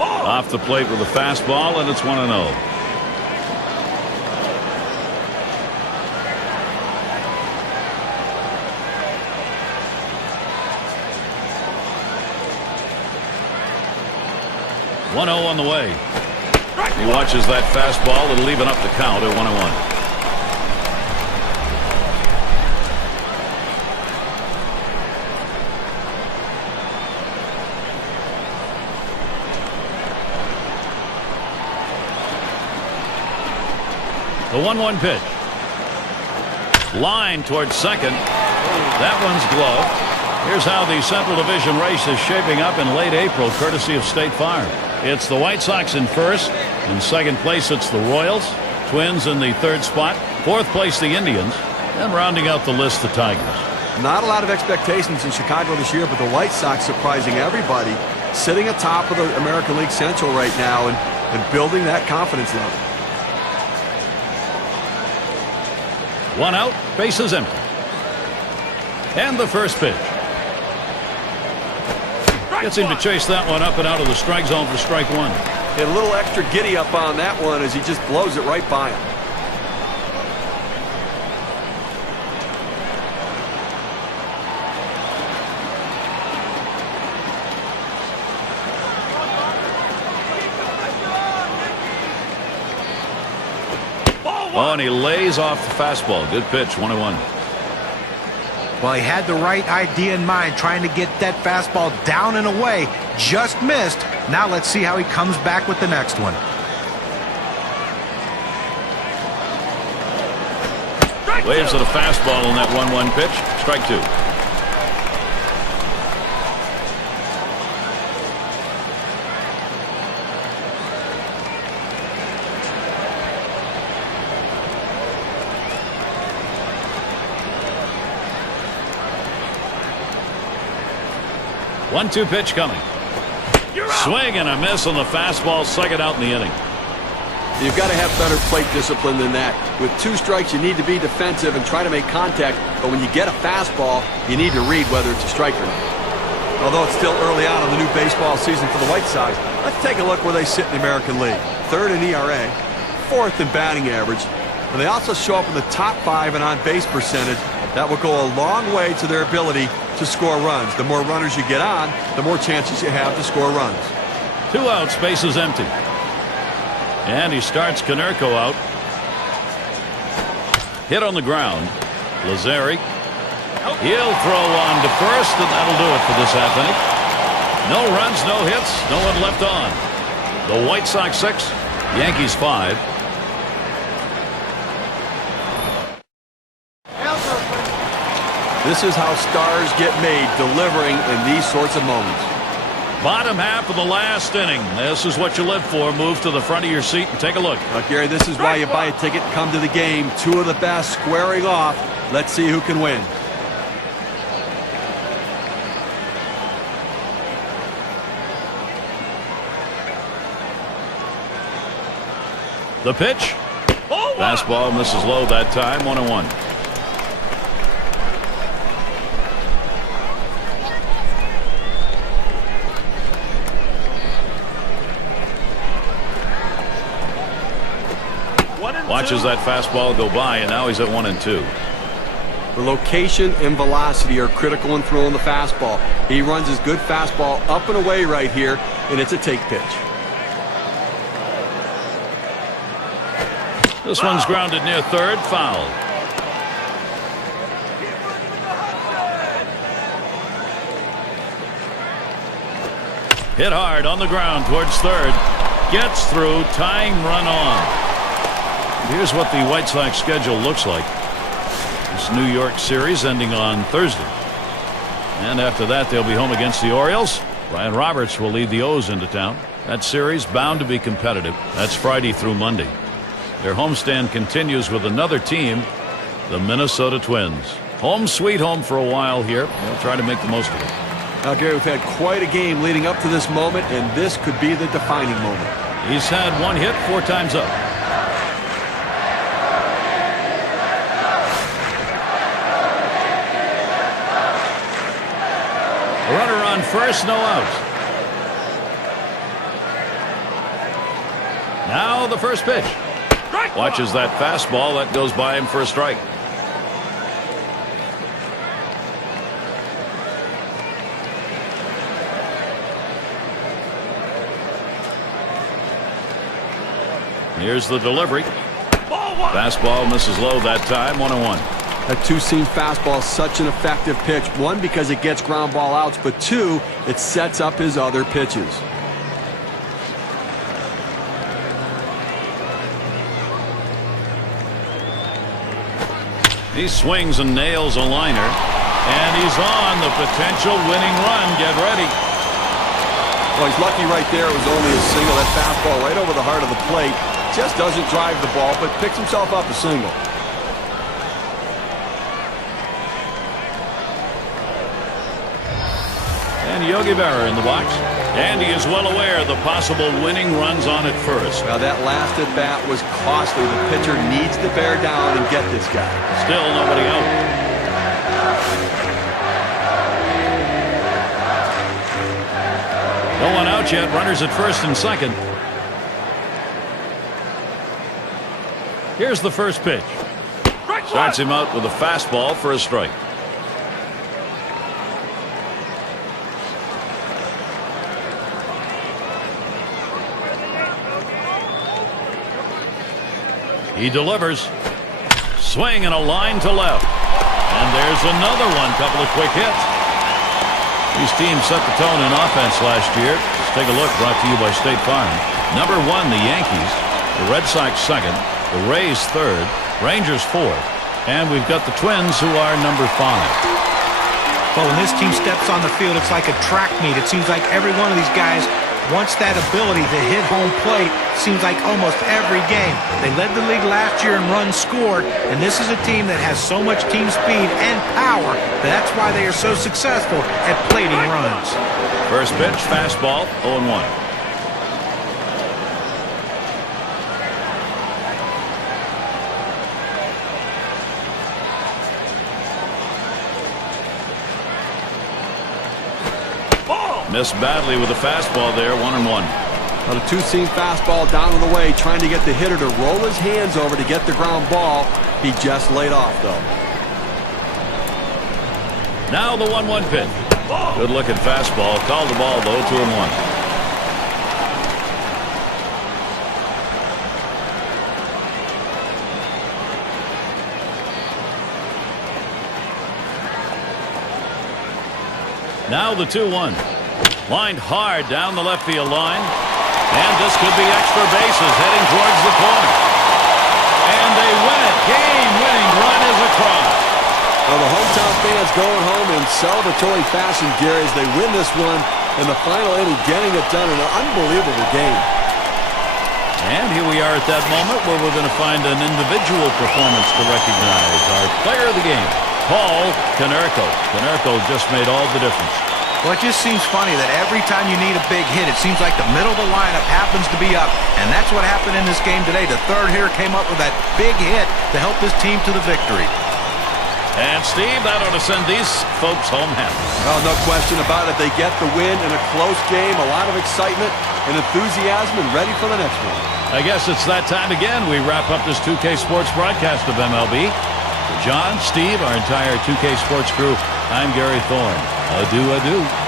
Off the plate with a fastball, and it's 1-0. On the way. He watches that fastball. It'll even up the count at 1-1. The 1-1 pitch. Line towards second. That one's gloved. Here's how the Central Division race is shaping up in late April, courtesy of State Farm. It's the White Sox in first. In second place, it's the Royals. Twins in the third spot. Fourth place, the Indians. And rounding out the list, the Tigers. Not a lot of expectations in Chicago this year, but the White Sox surprising everybody, sitting atop of the American League Central right now and building that confidence level. 1 out, bases empty. And the first pitch. Gets him to chase that one up and out of the strike zone for strike 1. A little extra giddy up on that one as he just blows it right by him. Oh, and he lays off the fastball. Good pitch, 1-1. Well, he had the right idea in mind, trying to get that fastball down and away. Just missed. Now let's see how he comes back with the next one. Waves at a fastball on that 1-1 pitch. Strike 2. One-two pitch coming. Swing and a miss on the fastball. Second out in the inning. You've got to have better plate discipline than that. With 2 strikes, you need to be defensive and try to make contact. But when you get a fastball, you need to read whether it's a strike or not. Although it's still early on in the new baseball season for the White Sox, let's take a look where they sit in the American League. 3rd in ERA, 4th in batting average. And they also show up in the top 5 in on-base percentage. That will go a long way to their ability to score runs. The more runners you get on, the more chances you have to score runs. 2 outs, bases empty. And he starts Konerko out. Hit on the ground. Lazari. He'll throw on to first, and that'll do it for this half inning. No runs, no hits, no one left on. The White Sox 6, Yankees 5. This is how stars get made, delivering in these sorts of moments. Bottom half of the last inning. This is what you live for. Move to the front of your seat and take a look. Gary, this is why you buy a ticket and come to the game. 2 of the best squaring off. Let's see who can win. The pitch. Fastball misses low that time. 1-1. Watches that fastball go by, and now he's at 1-2. The location and velocity are critical in throwing the fastball. He runs his good fastball up and away right here, and it's a take pitch. This one's grounded near third, foul. Hit hard on the ground towards third. Gets through, tying run on. Here's what the White Sox schedule looks like. This New York series ending on Thursday. And after that, they'll be home against the Orioles. Ryan Roberts will lead the O's into town. That series bound to be competitive. That's Friday through Monday. Their homestand continues with another team, the Minnesota Twins. Home sweet home for a while here. They'll try to make the most of it. Now, Gary, we've had quite a game leading up to this moment, and this could be the defining moment. He's had one hit 4 times up. A runner on first, no out. Now the first pitch. Watches that fastball. That goes by him for a strike. Here's the delivery. Fastball misses low that time. 1-1. That two-seam fastball is such an effective pitch. One, because it gets ground ball outs, but two, it sets up his other pitches. He swings and nails a liner, and he's on the potential winning run. Get ready. Well, he's lucky right there. It was only a single. That fastball right over the heart of the plate. Just doesn't drive the ball, but picks himself up a single. And Yogi Berra in the box. And he is well aware of the possible winning runs on at first. Now that last at bat was costly. The pitcher needs to bear down and get this guy. Still nobody out. No one out yet. Runners at first and second. Here's the first pitch. Starts him out with a fastball for a strike. He delivers. Swing and a line to left. And there's another one. Couple of quick hits. These teams set the tone in offense last year. Let's take a look. Brought to you by State Farm. Number 1, the Yankees. The Red Sox second. The Rays third. Rangers fourth. And we've got the Twins, who are number 5. But when this team steps on the field, it's like a track meet. It seems like every one of these guys wants that ability to hit home plate. Seems like almost every game. They led the league last year in runs scored, and this is a team that has so much team speed and power. That's why they are so successful at plating runs. First pitch, fastball, 0-1. Missed badly with the fastball there. 1-1. Now the two-seam fastball down and away, trying to get the hitter to roll his hands over to get the ground ball. He just laid off, though. Now the 1-1 pitch. Good looking fastball. Called the ball, though. 2-1. Now the 2-1. Lined hard down the left field line. And this could be extra bases heading towards the corner. And they win it. Game-winning run is across. Well, the hometown fans going home in celebratory fashion, Gary, as they win this one in the final inning, getting it done in an unbelievable game. And here we are at that moment where we're going to find an individual performance to recognize our player of the game, Paul Konerko. Konerko just made all the difference. Well, it just seems funny that every time you need a big hit, it seems like the middle of the lineup happens to be up. And that's what happened in this game today. The third hitter came up with that big hit to help his team to the victory. And, Steve, that ought to send these folks home happy. Oh, no question about it. They get the win in a close game, a lot of excitement and enthusiasm, and ready for the next one. I guess it's that time again. We wrap up this 2K Sports broadcast of MLB. For John, Steve, our entire 2K Sports crew, I'm Gary Thorne. Adieu, adieu.